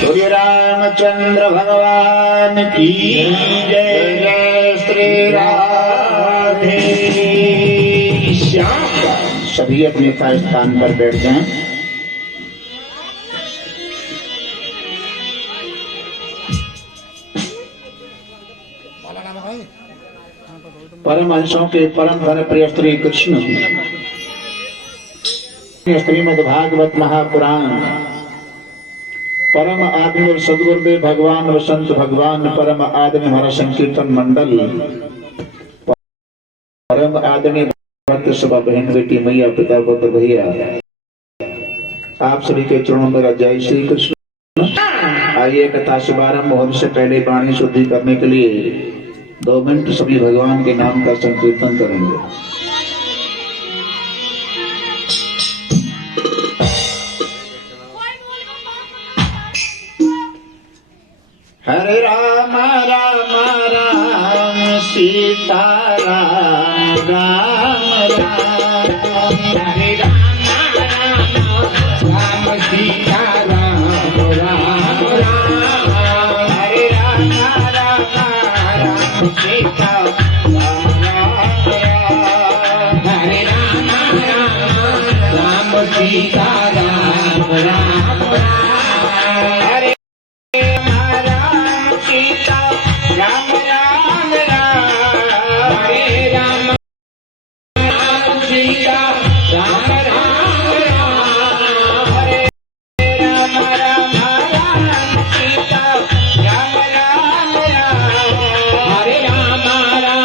श्री रामचंद्र भगवान की जय। जय श्री राधे श्याम। सभी अपने स्थान पर बैठ जाएं। परमहंसों के परम धन प्रिय श्री कृष्ण श्रीमद् भागवत महापुराण परम आदि और सदगुरुदेव भगवान वसंत भगवान परम आदमी हमारा संकीर्तन मंडल परम आदमी भक्त सभा बहन बेटी मैया पिता पुत्र भैया आप सभी के चरणों में जय श्री कृष्ण। आइए कथा शुभारंभ होने से पहले वाणी शुद्धि करने के लिए 2 मिनट सभी भगवान के नाम का संकीर्तन करेंगे। हरे राम राम राम सीता राम राम राम। हरे राम राम राम सीता राम राम राम। हरे राम राम राम सीता राम राम राम। हरे राम राम राम सीता राम राम राम। हरे हरे राम राम राम सीता राम राम राम। हरे राम राम राम सीता राम राम राम। हरे राम राम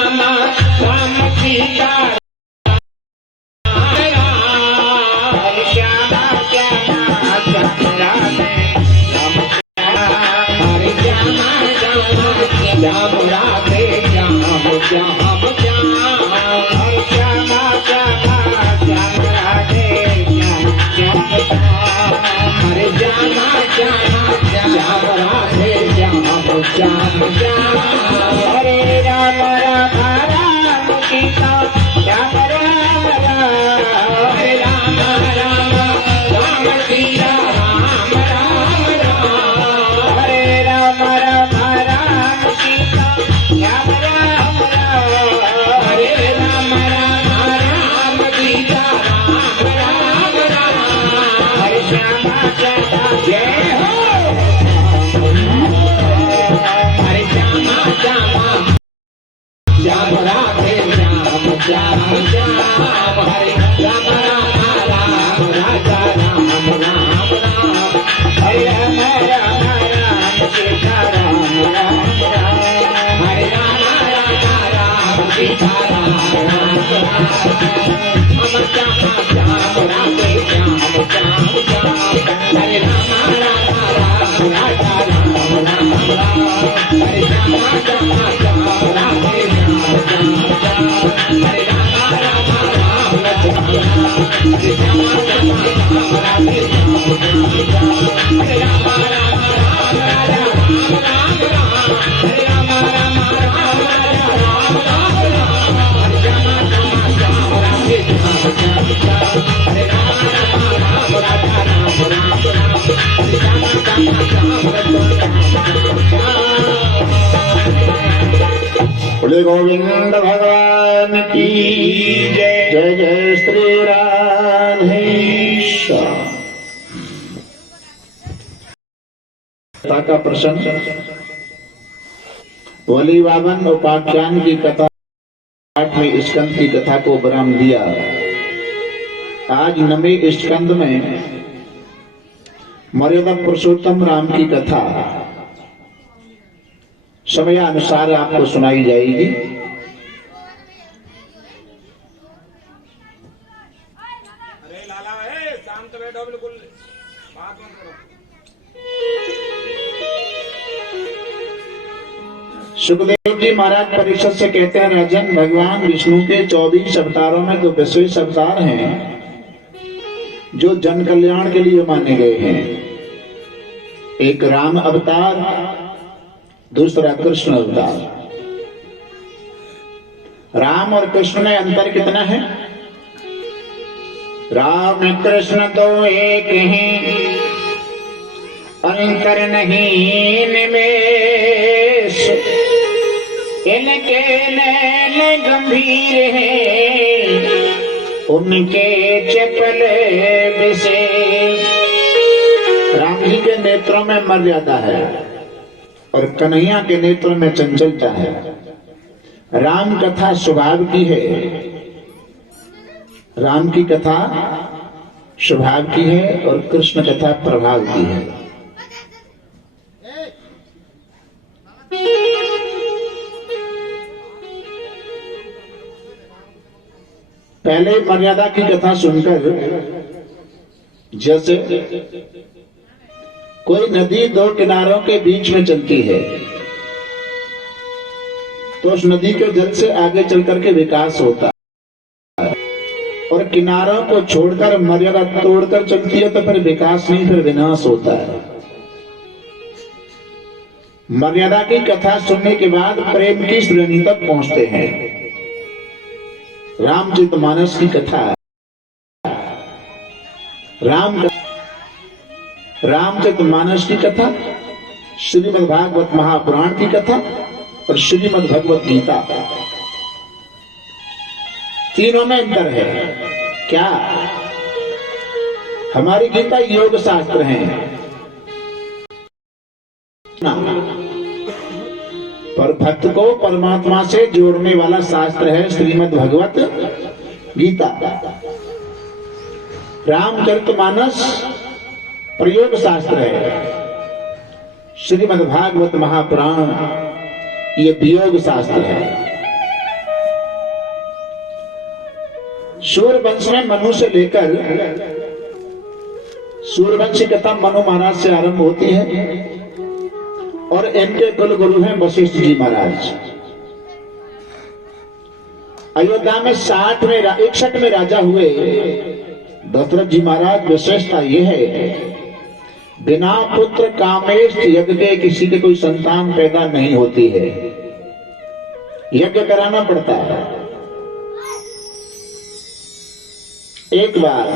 राम सीता राम राम राम। हरे राम राम राम सीता राम राम राम। हरे श्यामा श्यामा जय हो। श्याम राधे श्याम श्याम श्याम। हरे राम राम राम राजा राम राम राम। हरे राम राम राम सीता राम राम राम। हरे राम राम राम सीता राम राम राम। श्याम श्याम राधे श्याम श्याम श्याम। हरे राम राम राम राजा राम राम राम। हरे राम राम राम राधे हरे राम राम राम हरे राम राम राम राधे बोले गोविंद भगवान की जय। जय जय श्री राधेश्याम। कथा का प्रसंग वली वामन उपाख्यान की कथा 8वें स्कंद की कथा को विराम दिया। आज 9वें स्कंद में मर्यादा पुरुषोत्तम राम की कथा समयानुसार आपको सुनाई जाएगी। सुखदेव जी महाराज परीक्षित से कहते हैं, राजन, भगवान विष्णु के 24 अवतारों में तो विशेष अवतार हैं जो जन कल्याण के लिए माने गए हैं। एक राम अवतार, दूसरा कृष्ण अवतार। राम और कृष्ण में अंतर कितना है? राम कृष्ण तो एक हैं, अंतर नहीं निमेष। इनके नैन गंभीर हैं, उनके चपल विशेष। राम जी के नेत्रों में मर्यादा है और कन्हैया के नेत्रों में चंचलता है। राम कथा स्वभाव की है, राम की कथा स्वभाव की है और कृष्ण कथा प्रभाव की है। पहले मर्यादा की कथा सुनकर, जैसे कोई नदी दो किनारों के बीच में चलती है तो उस नदी के जल से आगे चलकर के विकास होता है, और किनारों को छोड़कर मर्यादा तोड़कर चलती है तो फिर विकास नहीं, फिर विनाश होता है। मर्यादा की कथा सुनने के बाद प्रेम की श्रेणी तक पहुंचते हैं। रामचरितमानस की कथा, रामचरितमानस की कथा, श्रीमद् भागवत महापुराण की कथा और श्रीमद् भगवत गीता, तीनों में अंतर है। क्या? हमारी गीता योग शास्त्र है, पर भक्त को परमात्मा से जोड़ने वाला शास्त्र है श्रीमद् भगवत गीता। रामचरितमानस प्रयोग शास्त्र है, श्रीमद् भागवत महापुराण ये वियोग शास्त्र है। सूर्यवंश में मनु से लेकर, सूर्यवंश की कथा मनु महाराज से आरंभ होती है और इनके कुल गुरु हैं वशिष्ठ जी महाराज। अयोध्या में 61 में राजा हुए दशरथ जी महाराज। विशेषता यह है, बिना पुत्र कामेष्ट यज्ञ के किसी के कोई संतान पैदा नहीं होती है, यज्ञ कराना पड़ता है। एक बार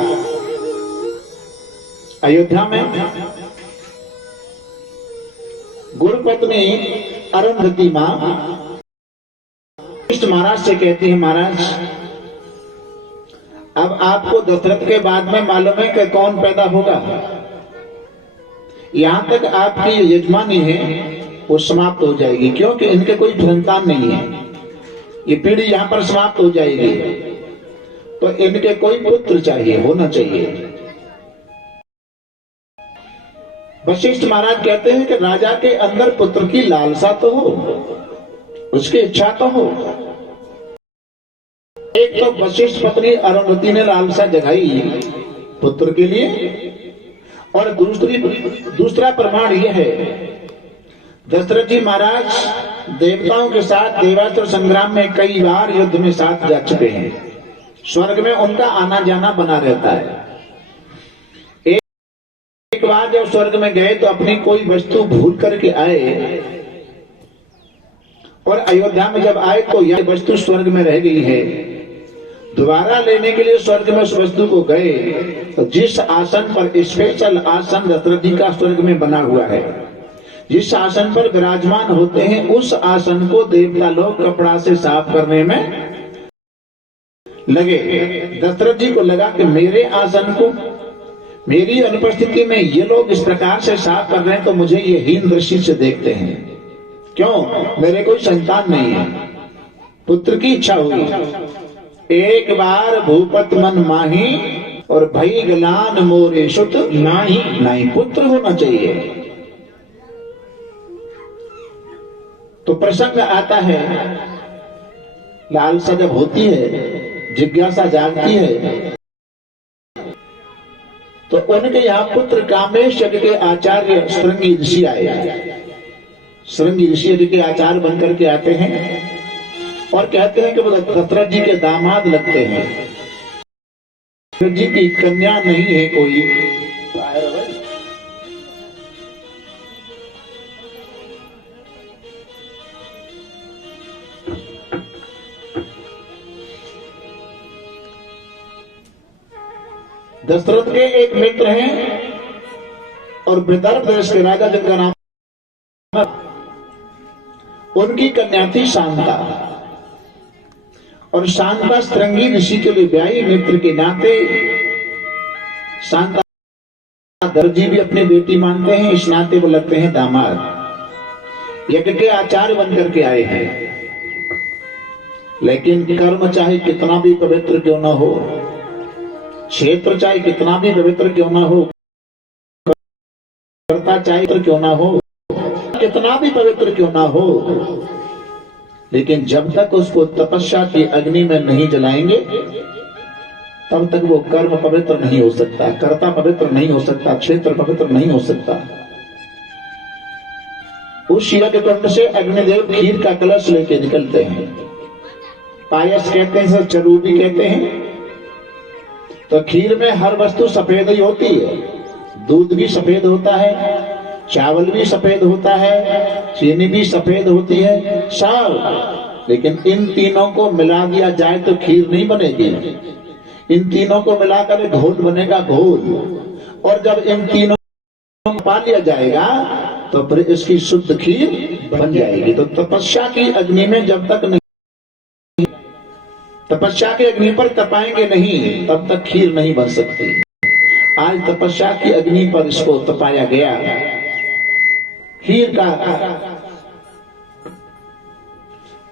अयोध्या में गुरुपत्नी अरुंधति मां महाराज से कहती है, महाराज अब आपको दशरथ के बाद में मालूम है कि कौन पैदा होगा। यहां तक आपकी यजमानी है वो समाप्त हो जाएगी, क्योंकि इनके कोई संतान नहीं है। ये पीढ़ी यहां पर समाप्त हो जाएगी, तो इनके कोई पुत्र चाहिए, होना चाहिए। वशिष्ठ महाराज कहते हैं कि राजा के अंदर पुत्र की लालसा तो हो, उसकी इच्छा तो हो। एक तो वशिष्ठ पत्नी अरुंधति ने लालसा जगाई पुत्र के लिए, और दूसरा प्रमाण यह है, दशरथ जी महाराज देवताओं के साथ देवासुर संग्राम में कई बार युद्ध में साथ जा चुके हैं। स्वर्ग में उनका आना जाना बना रहता है। एक बार जब स्वर्ग में गए तो अपनी कोई वस्तु भूल करके आए, और अयोध्या में जब आए तो यह वस्तु स्वर्ग में रह गई है। दोबारा लेने के लिए स्वर्ग में उस वस्तु को गए तो जिस आसन पर, स्पेशल आसन दशरथ जी का स्वर्ग में बना हुआ है, जिस आसन पर विराजमान होते हैं, उस आसन को देवता लोग कपड़ा से साफ करने में लगे। दशरथ जी को लगा कि मेरे आसन को मेरी अनुपस्थिति में ये लोग इस प्रकार से साफ कर रहे हैं तो मुझे ये हीन दृष्टि से देखते हैं। क्यों? मेरे कोई संतान नहीं है, पुत्र की इच्छा हुई। एक बार भूपत मन माही और भई गलान मोरे सुत नाही, पुत्र होना चाहिए। तो प्रसंग आता है, लालसा जब होती है, जिज्ञासा जागती है, तो उनके यहाँ पुत्र कामेश यज्ञ के आचार्य श्रृंगी ऋषि आए। श्रृंगी ऋषि यज्ञ के आचार्य बनकर के आते हैं और कहते हैं कि वो दशरथ जी के दामाद लगते हैं। दशरथ जी की कन्या नहीं है कोई, दशरथ के एक मित्र हैं और विदर्भ देश के राजा जिनका नाम, उनकी कन्या थी शांता। और शांता श्रृंगी ऋषि के लिए ब्याही, मित्र के नाते शांता दशरथ जी भी अपनी बेटी मानते हैं, इस नाते वो लगते हैं दामाद। यज्ञ के आचार्य बनकर के आए हैं, लेकिन कर्म चाहे कितना भी पवित्र क्यों ना हो, क्षेत्र चाहे कितना भी पवित्र क्यों ना हो, कर्ता चाहे क्यों ना हो, कितना भी पवित्र क्यों ना हो, लेकिन जब तक उसको तपस्या की अग्नि में नहीं जलाएंगे तब तक वो कर्म पवित्र नहीं हो सकता, कर्ता पवित्र नहीं हो सकता, क्षेत्र पवित्र नहीं हो सकता। उस यज्ञ कुंड से अग्निदेव खीर का कलश लेके निकलते हैं। पायस कहते हैं, चरूबी कहते हैं। तो खीर में हर वस्तु सफेद ही होती है, दूध भी सफेद होता है, चावल भी सफेद होता है, चीनी भी सफेद होती है, सब। लेकिन इन तीनों को मिला दिया जाए तो खीर नहीं बनेगी। इन तीनों को मिलाकर घोल बनेगा, घोल। और जब इन तीनों को पा लिया जाएगा तो फिर इसकी शुद्ध खीर बन जाएगी। तो तपस्या की अग्नि में जब तक नहीं, तपस्या के अग्नि पर तपाएंगे नहीं, तब तक खीर नहीं बन सकती। आज तपस्या की अग्नि पर इसको तपाया गया। खीर का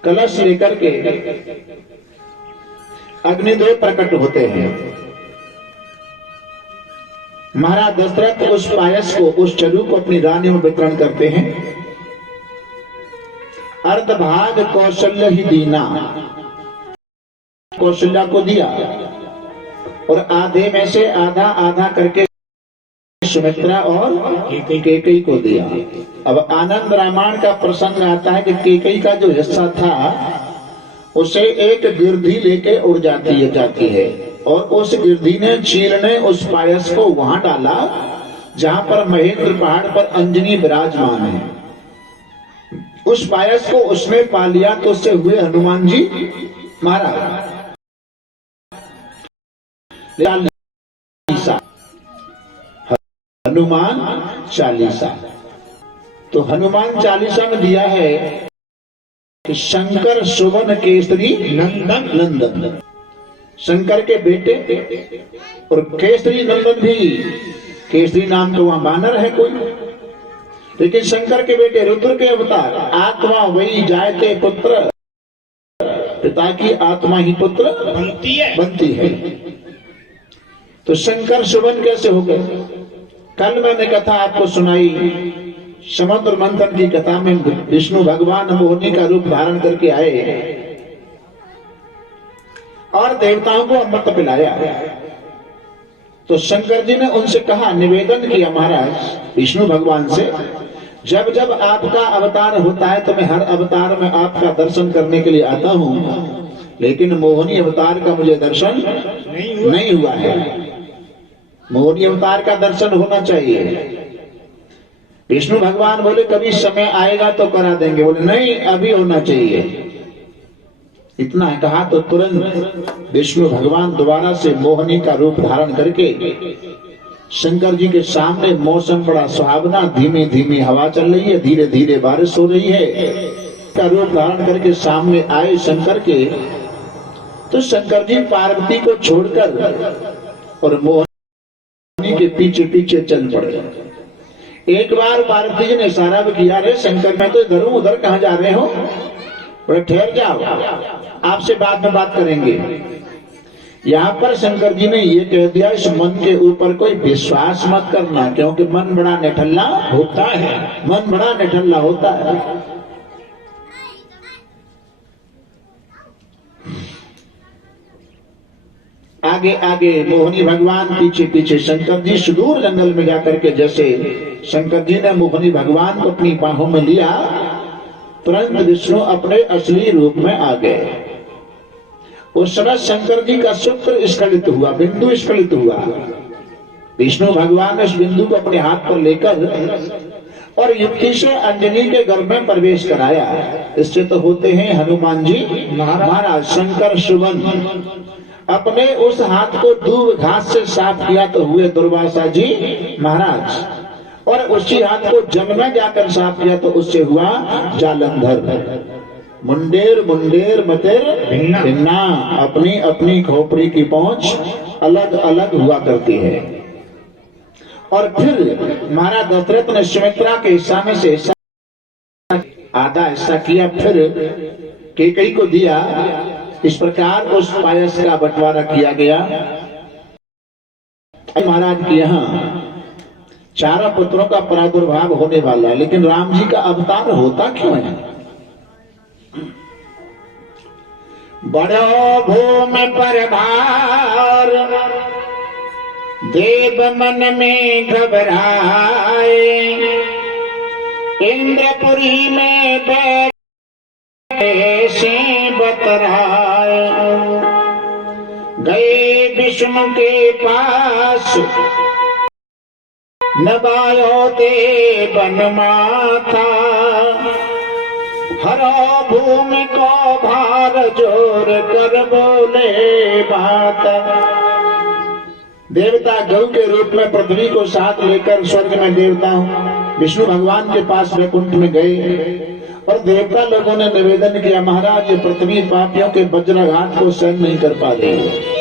कलश लेकर के अग्निदेव प्रकट होते हैं। महाराज दशरथ उस पायस को, उस चरू को अपनी रानी में वितरण करते हैं। अर्धभाग कौशल्य ही दीना, कौशल्या को दिया और आधे में से आधा आधा करके सुमित्रा और केकई को दिया। अब आनंद रामायण का प्रसंग आता है कि केकई का जो हिस्सा था उसे एक गिरधी लेके उड़ जाती है और उस गिरधी ने, चील ने उस पायस को वहां डाला जहां पर महेंद्र पहाड़ पर अंजनी विराजमान है। उस पायस को उसने पा लिया तो उससे हुए हनुमान जी महाराज। हनुमान चालीसा, तो हनुमान चालीसा में दिया है कि शंकर सुवन केसरी नंदन, शंकर के बेटे और केसरी नंदन भी, केसरी नाम तो वहां बानर है कोई, लेकिन शंकर के बेटे रुद्र के अवतार। आत्मा वही जायते पुत्र, पिता की आत्मा ही पुत्र बनती है। तो शंकर सुवन कैसे हो गए? कल मैंने कथा आपको सुनाई, समुद्र मंथन की कथा में विष्णु भगवान मोहिनी का रूप धारण करके आए और देवताओं को अमृत पिलाया। तो शंकर जी ने उनसे कहा, निवेदन किया महाराज विष्णु भगवान से, जब जब आपका अवतार होता है तो मैं हर अवतार में आपका दर्शन करने के लिए आता हूँ, लेकिन मोहिनी अवतार का मुझे दर्शन नहीं हुआ है। मोहिनी अवतार का दर्शन होना चाहिए। विष्णु भगवान बोले कभी समय आएगा तो करा देंगे। बोले नहीं, अभी होना चाहिए। इतना कहा तो तुरंत विष्णु भगवान दोबारा से मोहिनी का रूप धारण करके शंकर जी के सामने, मौसम बड़ा सुहावना, धीमी धीमी हवा चल रही है, धीरे धीरे बारिश हो रही है, का रूप धारण करके सामने आए शंकर के। तो शंकर जी पार्वती को छोड़कर और मोहिनी के पीछे पीछे चल पड़े। एक बार पार्वती जी ने इशारा भी किया, रे शंकर मैं तो इधर हूं, उधर कहां जा रहे हो, बोले ठहर जाओ, आपसे बाद में बात करेंगे। यहाँ पर शंकर जी ने ये कह दिया, इस मन के ऊपर कोई विश्वास मत करना, क्योंकि मन बड़ा निठल्ला होता है, मन बड़ा निठल्ला होता है। आगे आगे मोहिनी भगवान, पीछे पीछे शंकर जी। सुदूर जंगल में जाकर के जैसे शंकर जी ने मोहिनी भगवान को अपनी बाहों में लिया, तुरंत विष्णु अपने असली रूप में आ गए। उस समय शंकर जी का सूत्र स्खलित हुआ, बिंदु स्खलित हुआ। विष्णु भगवान ने उस बिंदु को अपने हाथ पर लेकर और युक्ति से अंजनी के गर्भ में प्रवेश कराया। इससे तो होते हैं हनुमान जी महाराज। शंकर सुवन अपने उस हाथ को दूब घास से साफ किया तो हुए दुर्वासा जी महाराज, और उसी हाथ को जल में जाकर साफ किया तो उससे हुआ जालंधर। मुंडेर मुंडेर मतेर भिन्ना, अपनी अपनी खोपड़ी की पहुंच अलग अलग हुआ करती है। और फिर महाराज दशरथ ने सुमित्रा के हिस्सा में से आधा हिस्सा किया, फिर कैकेयी को दिया। इस प्रकार उस पायस का बंटवारा किया गया। महाराज के यहाँ चारों पुत्रों का प्रादुर्भाव होने वाला है, लेकिन राम जी का अवतार होता क्यों है? बड़ो भूमि पर भार, देव मन में घबराए, इंद्रपुरी में बैठे से बतराए, गए विष्णु के पास, नवायो देवन माथा, हरो भूमि को भार जोर कर बोले बात। देवता गौ के रूप में पृथ्वी को साथ लेकर स्वर्ग में देवता विष्णु भगवान के पास वैकुंठ में गए, और देवता लोगों ने निवेदन किया, महाराज ये पृथ्वी पापियों के वज्राघात को सहन नहीं कर पा रही।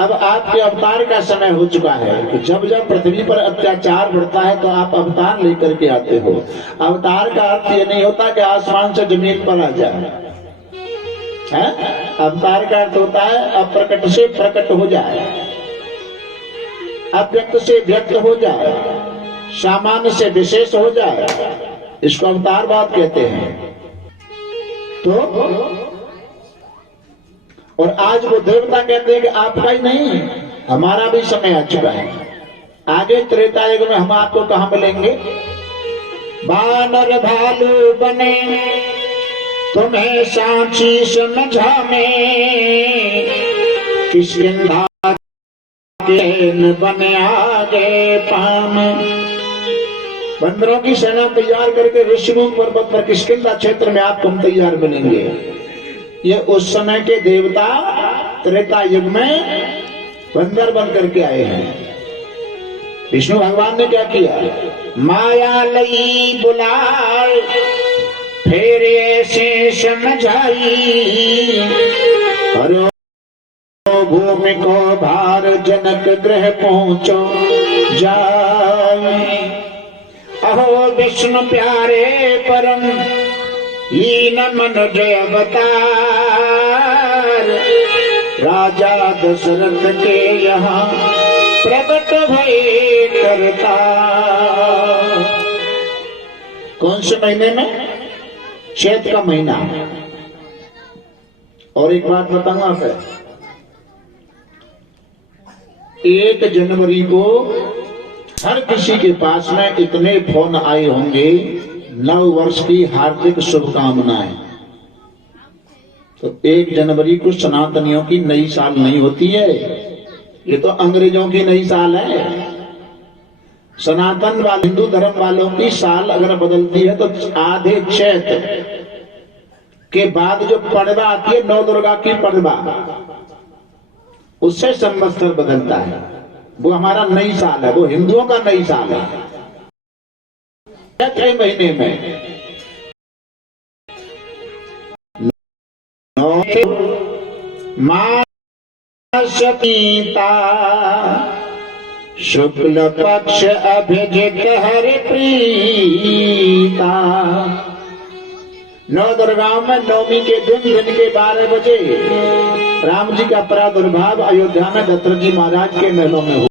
अब आपके अवतार का समय हो चुका है कि जब जब पृथ्वी पर अत्याचार बढ़ता है तो आप अवतार लेकर के आते हो। अवतार का अर्थ ये नहीं होता कि आसमान से जमीन पर आ जाए, अवतार का अर्थ होता है अप्रकट से प्रकट हो जाए, अव्यक्त से व्यक्त हो जाए, सामान्य से विशेष हो जाए, इसको अवतार बात कहते हैं। तो और आज वो देवता कहते हैं कि आपका ही नहीं, हमारा भी समय आ चुका है, आगे त्रेता युग में हम आपको कहां मिलेंगे। बानर भालू बने तुम्हें सांची समझा में, किसकिंधा के बने आगे पाम। बंदरों की सेना तैयार करके ऋषिमुख पर्वत पर किसकिंधा क्षेत्र में आपको हम तैयार मिलेंगे। ये उस समय के देवता त्रेता युग में बंदर बन करके आए हैं। विष्णु भगवान ने क्या किया, माया लई बुलाए, फिर ऐसे समझाई, हरो भूमि को भार जनक गृह पहुंचो जाए। अहो विष्णु प्यारे परम लीन मनुज अवतार, राजा दशरथ के यहाँ प्रकट भय करता। कौन से महीने में? चैत का महीना। और एक बात बताऊंगा आपको, 1 जनवरी को हर किसी के पास में इतने फोन आए होंगे, नव वर्ष की हार्दिक शुभकामनाएं। तो 1 जनवरी को सनातनियों की नई साल नहीं होती है, ये तो अंग्रेजों की नई साल है। सनातन वाले हिंदू धर्म वालों की साल अगर बदलती है तो आधे चैत के बाद जो पड़वा आती है, नौ दुर्गा की पड़वा, उससे संवत्सर बदलता है। वो हमारा नई साल है, वो हिंदुओं का नई साल है। 6 महीने में मास पीता शुक्ल पक्ष अभिजित हरि प्रीता। 9 दुर्गाओं में नवमी के दिन के 12 बजे राम जी का प्रादुर्भाव अयोध्या में दशरथ जी महाराज के महलों में हुआ।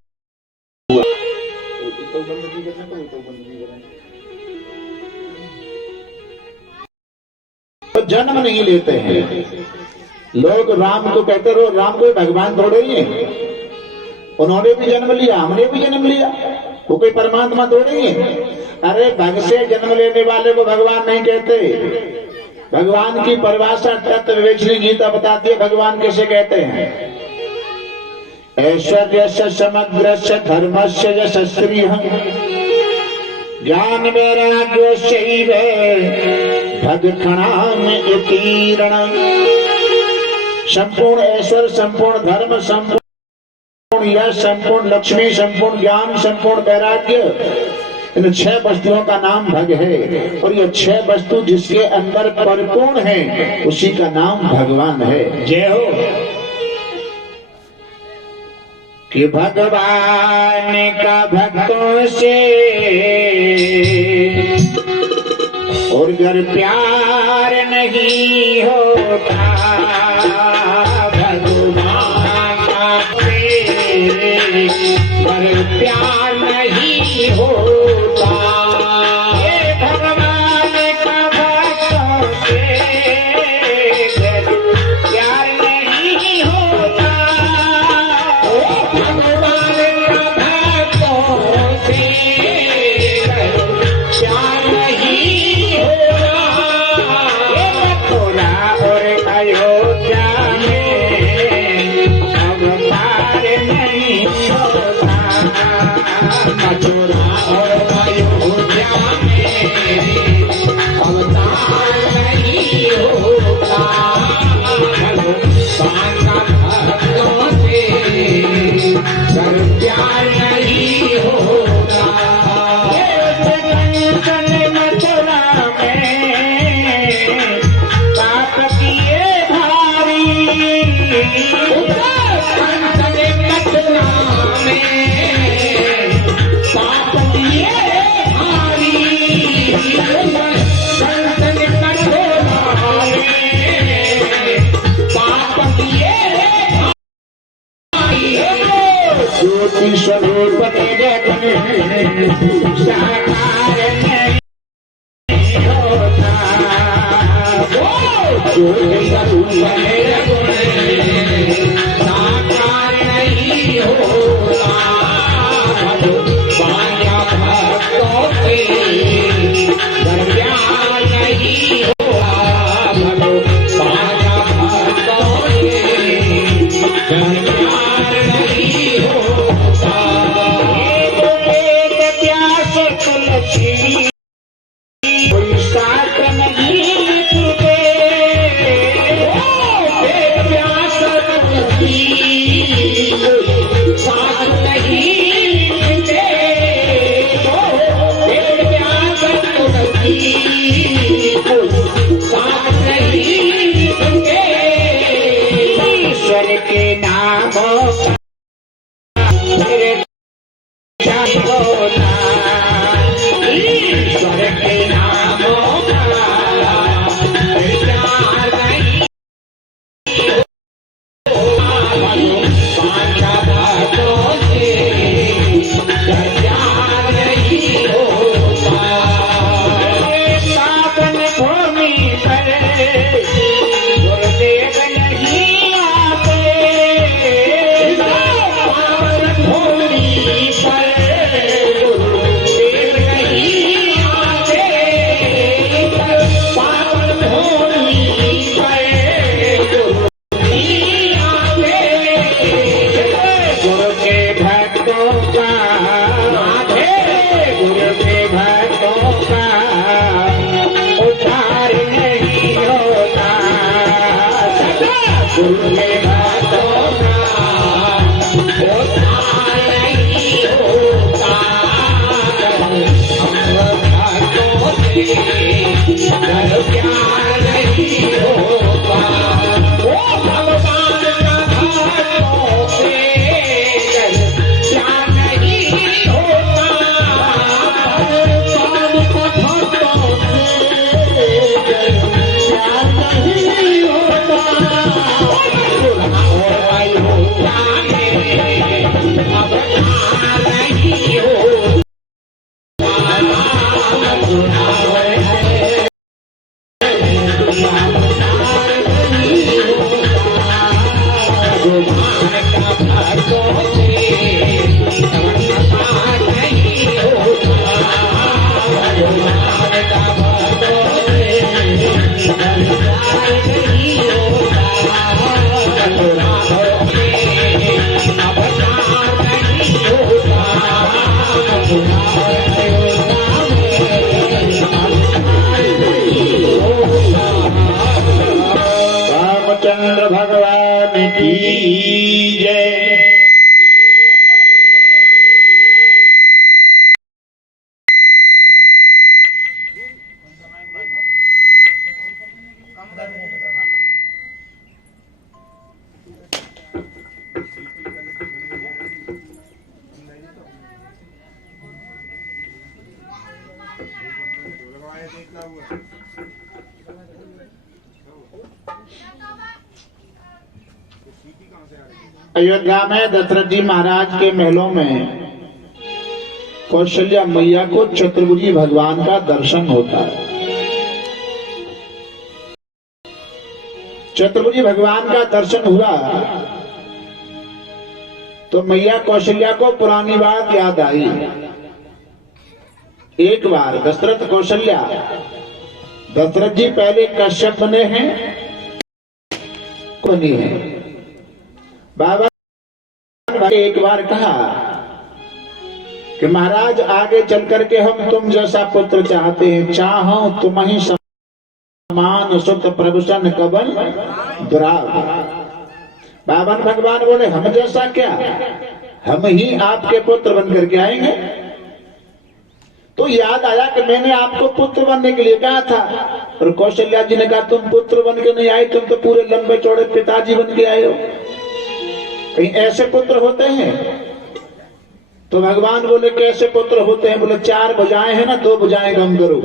तो जन्म नहीं लेते हैं लोग। राम को कहते रहो, राम कोई भगवान थोड़े ही है। उन्होंने भी जन्म लिया, हमने भी जन्म लिया, वो कोई परमात्मा थोड़े ही है। अरे भग से जन्म लेने वाले को भगवान नहीं कहते। भगवान की परिभाषा तत्व विवेचनी गीता बताती है भगवान कैसे कहते हैं। ऐश्वर्य से समग्र से धर्म से यशस्वी ज्ञान वैराग्य शैव भगक्षणाम उत्तीर्ण। संपूर्ण ऐश्वर्य, संपूर्ण धर्म, संपूर्ण यश, संपूर्ण लक्ष्मी, संपूर्ण ज्ञान, संपूर्ण वैराग्य, इन 6 वस्तुओं का नाम भग है। और ये 6 वस्तु जिसके अंदर परिपूर्ण है उसी का नाम भगवान है। जय हो। कि भगवान का भक्तों से और अगर प्यार नहीं होता भगवान का पर प्यार नहीं होता। ये भगवान का भक्तों से प्यार नहीं होता। भगवान का भक्तों से प्यार नहीं होता। ये मथुरा और अयोध्या में अब पार नहीं होता। मथुरा और अयोध्या में अवतार नहीं होता। भगवान का भक्तों से प्यार नहीं होता। मथुरा में पाप किए भारी, मथुरा में पाप किए भारी। संतन मथुरा में पाप किए ज्योति स्वरूप तेरे गुण साकार नहीं होता। ज्योति स्वरूप तेरे गुण साकार नहीं होता। भगवान का भक्तों से प्यार नहीं होता। भगवान का भक्तों से प्यार नहीं होता। एक प्यास तुलसी कोई साथ नहीं तुझे। एक प्यास तुलसी कोई साथ नहीं तुझे। एक प्यास तुलसी कोई साथ नहीं तुझे। ईश्वर के नाम मेरे होना गुरु के भक्तों का होता नहीं होता, हम भक्तों से घर प्यार नहीं होता, वो भगवान का भक्तों से घर प्यार नहीं होता, भगवान का भक्तों से घर प्यार नहीं होता, और भाई होता है अब नहीं होता। रामचंद्र भगवान की जय। अयोध्या में दशरथ जी महाराज के महलों में कौशल्या मैया को चतुर्भुजी भगवान का दर्शन होता है। चतुर्भुजी भगवान का दर्शन हुआ तो मैया कौशल्या को पुरानी बात याद आई। एक बार दशरथ कौशल्या, दशरथ जी पहले कश्यप बने हैं, बनी है। बाबा एक बार कहा कि महाराज आगे चल करके हम तुम जैसा पुत्र चाहते हैं, चाहो तुम ही समान सुत प्रभुषण कबल दुराव। बाबा भगवान बोले हम जैसा क्या, हम ही आपके पुत्र बन करके आएंगे। तो याद आया कि मैंने आपको पुत्र बनने के लिए कहा था, और कौशल्या जी ने कहा तुम पुत्र बन के नहीं आए, तुम तो पूरे लंबे चौड़े पिताजी बन के आए हो। कहीं ऐसे पुत्र होते हैं? तो भगवान बोले कैसे पुत्र होते हैं? बोले चार भुजाएं हैं ना, दो भुजाएं कम करो,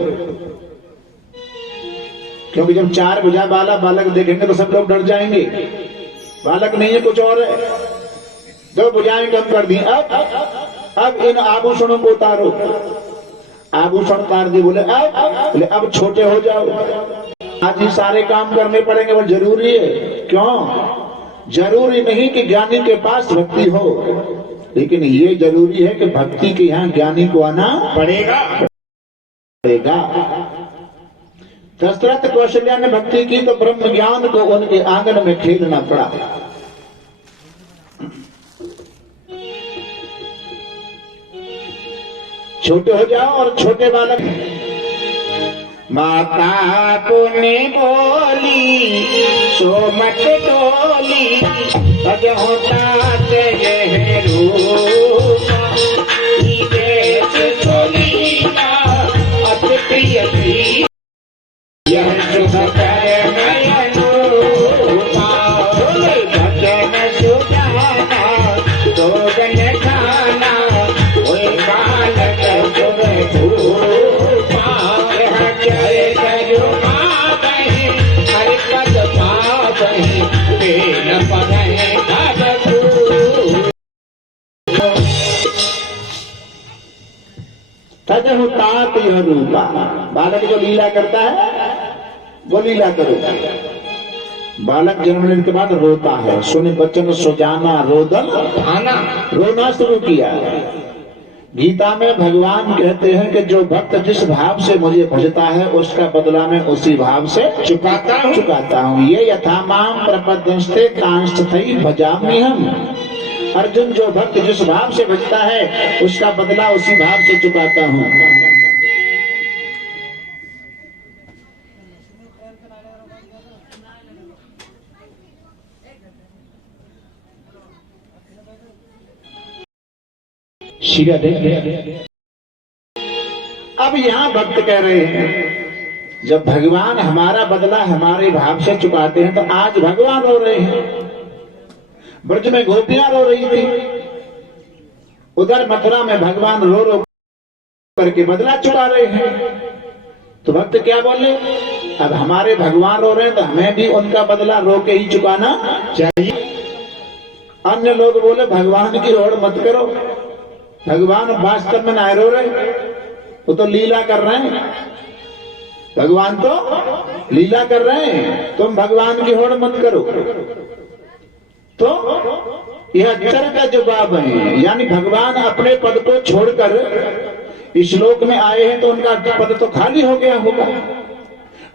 क्योंकि जब चार भुजा वाला बालक देखेंगे तो सब लोग डर जाएंगे। बालक नहीं है, कुछ और है। दो भुजाएं कम कर दी। अब इन आभूषणों को उतारो। आभूषण उतार दी। बोले अब छोटे हो जाओ, आज ही सारे काम करने पड़ेंगे। वो जरूरी है। क्यों? जरूरी नहीं कि ज्ञानी के पास भक्ति हो, लेकिन ये जरूरी है कि भक्ति के यहाँ ज्ञानी को आना पड़ेगा। दशरथ कौशल्या ने भक्ति की तो ब्रह्म ज्ञान को उनके आंगन में खेलना पड़ा। छोटे हो जाओ और छोटे बालक। माता पुण्य बोली सो मत डोली, तज होता तेरे रूपा, देश सोलीला अति प्रिय थी, यह शुभ कर नयनूपा, भजन सुजाना तो जन खाना, ओए बालक शुभ भूपा, जय करो मातहि हरि पद पावहि, तेन पदहि भजतु। तजहु तात यह रूपा। बालक जो लीला करता है वो लीला करो। बालक जन्म लेने के बाद रोता है, सुने बचन सुजाना रोदन आना, रोना शुरू किया। गीता में भगवान कहते हैं कि जो भक्त जिस भाव से मुझे भजता है उसका बदला मैं उसी भाव से चुकाता हूँ। ये यथा माम प्रपद्यंस्ते तांस्तथै भजामि हम। अर्जुन, जो भक्त जिस भाव से भजता है उसका बदला उसी भाव से चुकाता हूँ। शिवा दे। अब यहाँ भक्त कह रहे हैं जब भगवान हमारा बदला हमारे भाव से चुकाते हैं तो आज भगवान रो रहे हैं। ब्रज में गोपियां रो रही थी, उधर मथुरा में भगवान रो रो करके बदला चुका रहे हैं। तो भक्त क्या बोले, अब हमारे भगवान रो रहे हैं तो हमें भी उनका बदला रो के ही चुकाना चाहिए। अन्य लोग बोले भगवान की रोड़ मत करो, भगवान वास्तव में ना रो रहे, वो तो लीला कर रहे हैं, भगवान तो लीला कर रहे हैं, तुम भगवान की होड़ मत करो। तो यह अक्षर का जवाब है, यानी भगवान अपने पद को छोड़कर इस लोक में आए हैं तो उनका पद तो खाली हो गया होगा,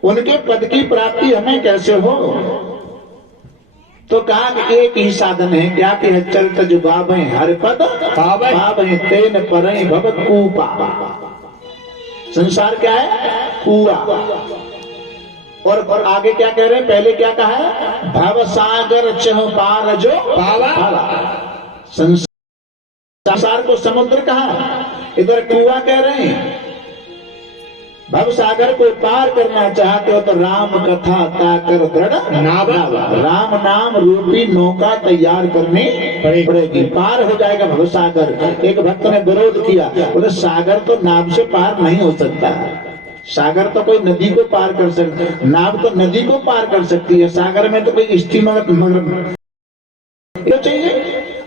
उनके पद की प्राप्ति हमें कैसे हो। तो कहा कि एक ही साधन है, क्या कि अक्षर का जवाब है, हर पद पावै तेन परई भव कूपा। संसार क्या है, कुआ। और आगे क्या कह रहे हैं, पहले क्या कहा है, भव सागर चह पार जो पावा। संसार को समुद्र कहा, इधर कुआ कह रहे हैं। भव सागर को पार करना चाहते हो तो राम कथा ताकर दृढ़ नावा, राम नाम रूपी नौका तैयार करनी पड़ेगी, पार हो जाएगा भव सागर। एक भक्त ने विरोध किया, बोले सागर तो नाव से पार नहीं हो सकता, सागर तो कोई नदी को पार कर सकता, नाव तो नदी को पार कर सकती है, सागर में तो कोई स्टीमर चाहिए।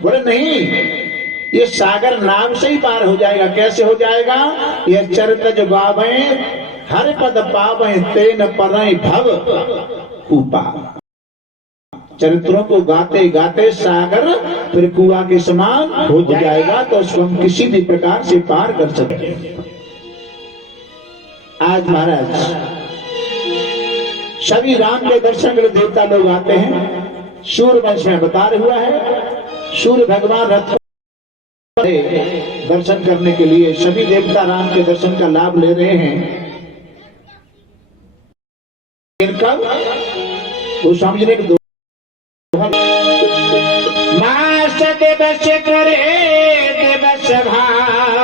बोले नहीं, ये सागर नाव से ही पार हो जाएगा। कैसे हो जाएगा, ये चरित्र जो गावे हर पद पावे तेन परई भव कूपा। चरित्रों को गाते गाते सागर फिर कुआ के समान हो जाएगा, तो उसको हम किसी भी प्रकार से पार कर सकते हैं। आज महाराज सभी राम के दर्शन के लिए देवता लोग आते हैं। सूर्य वंश में बता हुआ है, सूर्य भगवान रथ दर्शन करने के लिए सभी देवता राम के दर्शन का लाभ ले रहे हैं। इनका वो समझने के दो मास दिवस करे दिवस भाव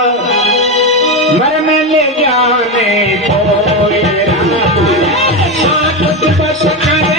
मर में ले जाने कोई राम दिवस करे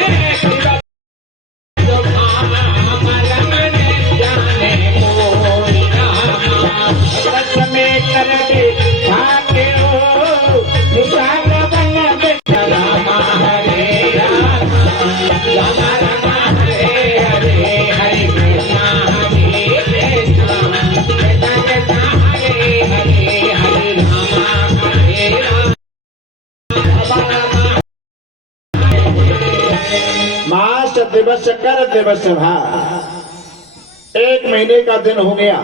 मास दिवस कर दिवस भाव। एक महीने का दिन हो गया,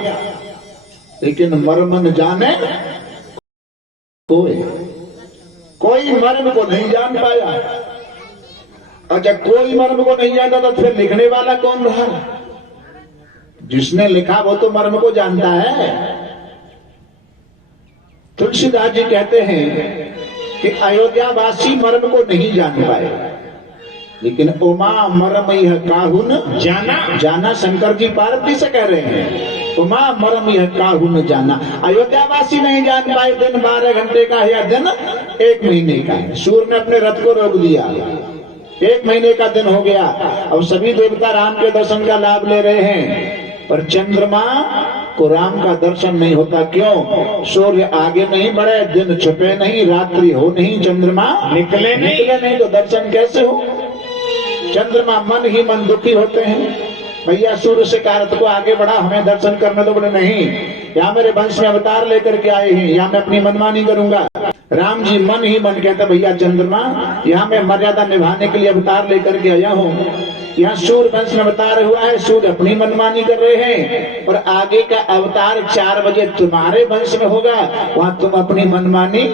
लेकिन मर्म न जाने कोई मर्म को नहीं जान पाया। और जब कोई मर्म को नहीं जानता तो फिर लिखने वाला कौन रहा? जिसने लिखा वो तो मर्म को जानता है। तुलसीदास जी कहते हैं कि अयोध्या वासी मर्म को नहीं जान पाए, लेकिन उमा मरम यह काहुन जाना। शंकर जी पार्वती से कह रहे हैं, उमा मरम यह काहुन जाना। अयोध्या वासी नहीं जान पाए, दिन 12 घंटे का है या दिन 1 महीने का है। सूर्य ने अपने रथ को रोक दिया, 1 महीने का दिन हो गया। अब सभी देवता राम के दर्शन का लाभ ले रहे हैं, पर चंद्रमा को राम का दर्शन नहीं होता। क्यों? सूर्य आगे नहीं बढ़े, दिन छुपे नहीं, रात्रि हो नहीं, चंद्रमा निकले नहीं, तो दर्शन कैसे हो? चंद्रमा मन ही मन दुखी होते हैं, भैया सूर्य से कारत को आगे बढ़ा, हमें दर्शन करने तो बोले नहीं, यहाँ मेरे वंश में अवतार लेकर के आए हैं, यहाँ मैं अपनी मनमानी करूंगा। राम जी मन ही मन कहते भैया चंद्रमा, यहाँ मैं मर्यादा निभाने के लिए अवतार लेकर के आया हूँ। यहाँ सूर्य वंश में अवतार हुआ है, सूर्य अपनी मनमानी कर रहे हैं, और आगे का अवतार 4 बजे तुम्हारे वंश में होगा, वहां तुम अपनी मनमानी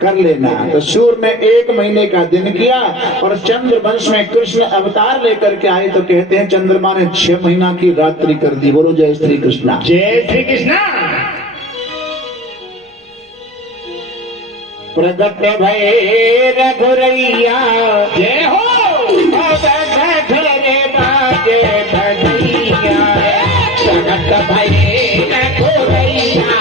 कर लेना। तो सूर्य ने 1 महीने का दिन किया, और चंद्र वंश में कृष्ण अवतार लेकर के आए, तो कहते हैं चंद्रमा ने 6 महीना की रात्रि कर दी। बोलो जय श्री कृष्णा, जय श्री कृष्णा। प्रगट भय रघुरैया जय हो, घरे बाजे भैया, प्रगट भय रघुरैया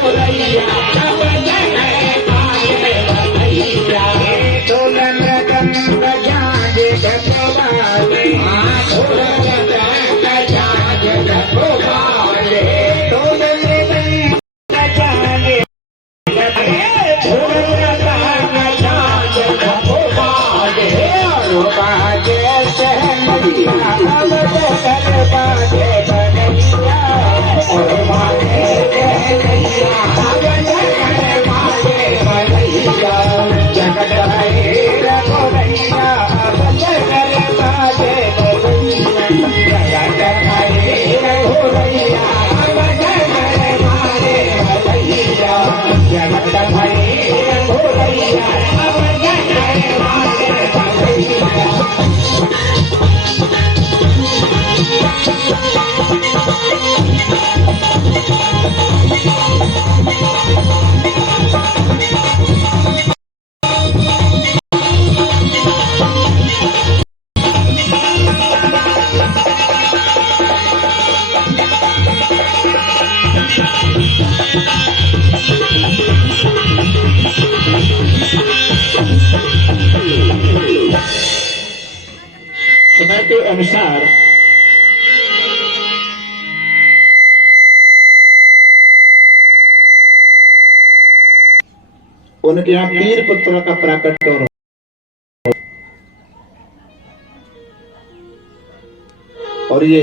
घोरैया अब जय बाजे भैया ढोल मृदंग झांझ ढपोवाले ढोल मृदंग झांझ ढपोवाले ढोल मृदंग झांझ ढोल मृदंग झांझ ढपोवाले और बाजे सहमतिया अब जय बाजे भैया और बाजे सहमतिया अब जय बाजे भैया जगत है घोरैया अब जय बाजे भैया जगत है घोरैया अब जय बाजे भैया जगत है घोरैया अब जय बाजे भैया समय के अनुसार उनके यहाँ पीर पुत्र का प्राकट्य और ये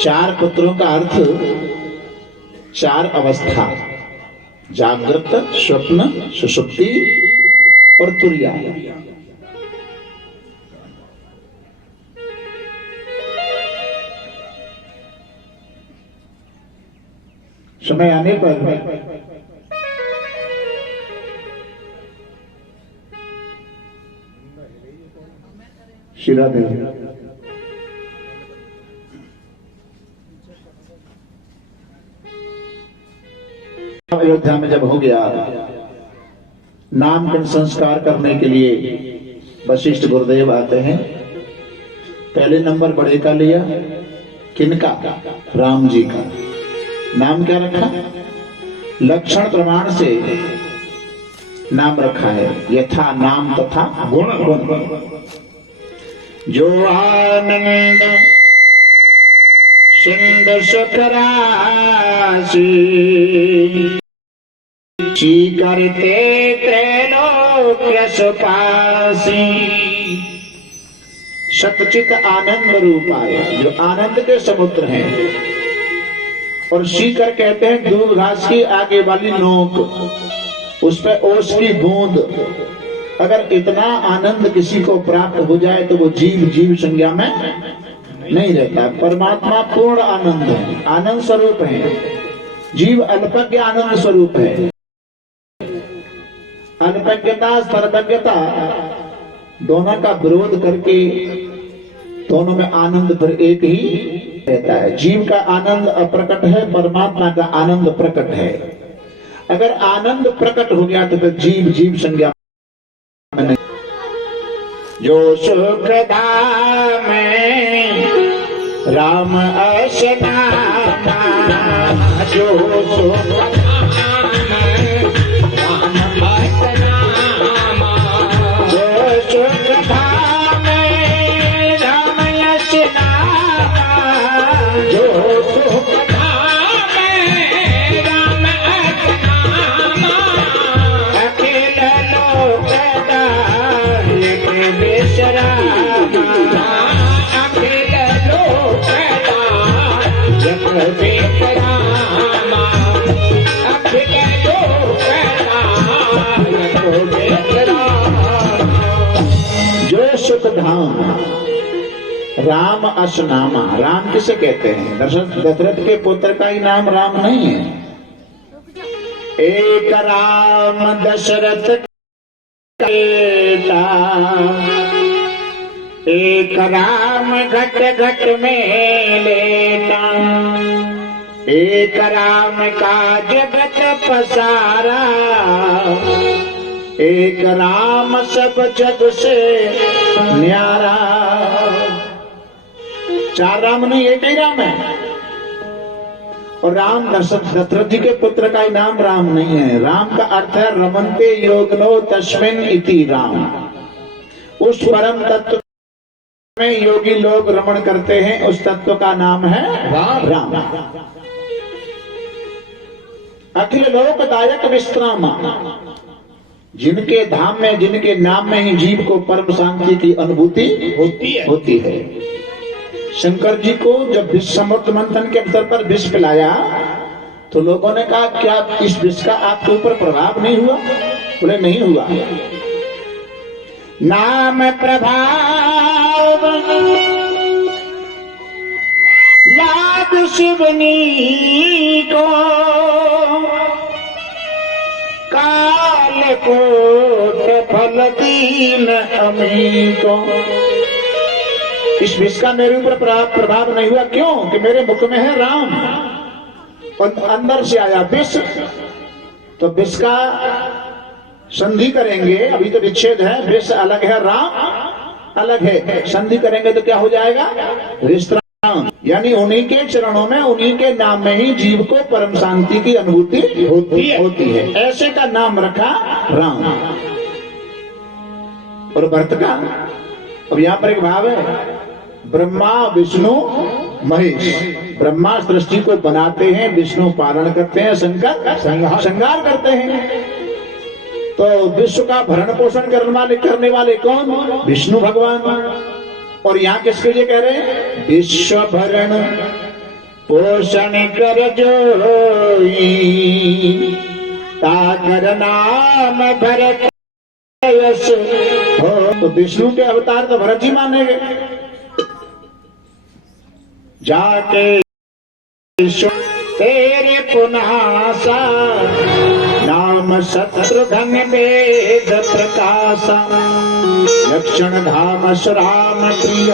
4 पुत्रों का अर्थ 4 अवस्था, जागृत, स्वप्न, सुषुप्ति और तुरिया। समय आने पर शिरा दे अयोध्या में जब हो गया, नामकरण संस्कार करने के लिए वशिष्ठ गुरुदेव आते हैं। पहले नंबर बड़े का लिया, किनका? राम जी का। नाम क्या रखा? लक्षण प्रमाण से नाम रखा है, यथा नाम तथा गुण गुण। जो आनंद सिंधु सुख राशि करते त्रैलोक्य सुपासी। सतचित आनंद रूपाय, जो आनंद के समुद्र हैं। और सीकर कहते हैं दूब घास की आगे वाली नोक, उस पर ओस की बूंद। अगर इतना आनंद किसी को प्राप्त हो जाए तो वो जीव जीव संज्ञा में नहीं रहता। परमात्मा पूर्ण आनंद है, आनंद स्वरूप है। जीव अल्पज्ञ आनंद स्वरूप है। अल्पज्ञता सर्वज्ञता दोनों का विरोध करके दोनों में आनंद फिर एक ही रहता है। जीव का आनंद अप्रकट है, परमात्मा का आनंद प्रकट है। अगर आनंद प्रकट हो गया तो फिर जीव जीव संज्ञा में नहीं। जो सुख धाम राम अशनामा, जो सुख सुख धाम राम अशनामा। राम किसे कहते हैं? दशरथ के पुत्र का ही नाम राम नहीं है। एक राम दशरथ बेटा, एक राम घट घट में लेटा, एक राम का जगत पसारा, एक राम सब जग से न्यारा। 4 राम नहीं, एक ही राम है। और राम दशरथ जी के पुत्र का ही नाम राम नहीं है। राम का अर्थ है रमन्ते योगनो तस्मिन् इति राम। उस परम तत्व में योगी लोग रमण करते हैं, उस तत्व का नाम है राम। अखिल लोकदायक विश्राम, जिनके धाम में, जिनके नाम में ही जीव को परम शांति की अनुभूति होती है। शंकर जी को जब विष समर्थ मंथन के अवसर पर विष पिलाया तो लोगों ने कहा क्या इस विष का आपके ऊपर प्रभाव नहीं हुआ? बोले नहीं हुआ। नाम प्रभाव लाभ शिवनी को काल कोट फल दीन अमीको। इस विष का मेरे ऊपर प्रभाव नहीं हुआ। क्यों? कि मेरे मुख में है राम और अंदर से आया विष। तो विष का संधि करेंगे, अभी तो विच्छेद है, विष अलग है, राम अलग है। संधि करेंगे तो क्या हो जाएगा? विश्राम। यानी उन्हीं के चरणों में, उन्हीं के नाम में ही जीव को परम शांति की अनुभूति होती है। ऐसे का नाम रखा राम। और भरत का, अब यहाँ पर एक भाव है, ब्रह्मा विष्णु महेश। ब्रह्मा सृष्टि को बनाते हैं, विष्णु पालन करते हैं, शंकर श्रृंगार करते हैं। तो विश्व का भरण पोषण करने वाले कौन? विष्णु भगवान। और यहाँ किसके लिए कह रहे हैं? विश्व भरण पोषण कर जोई ताकर नाम भरत यश हो। तो विष्णु के अवतार तो भरत जी माने गए। जाके तेरे पुनासा नाम शत्रुघ्न वेद प्रकाशा लक्षण धाम सुराम प्रिय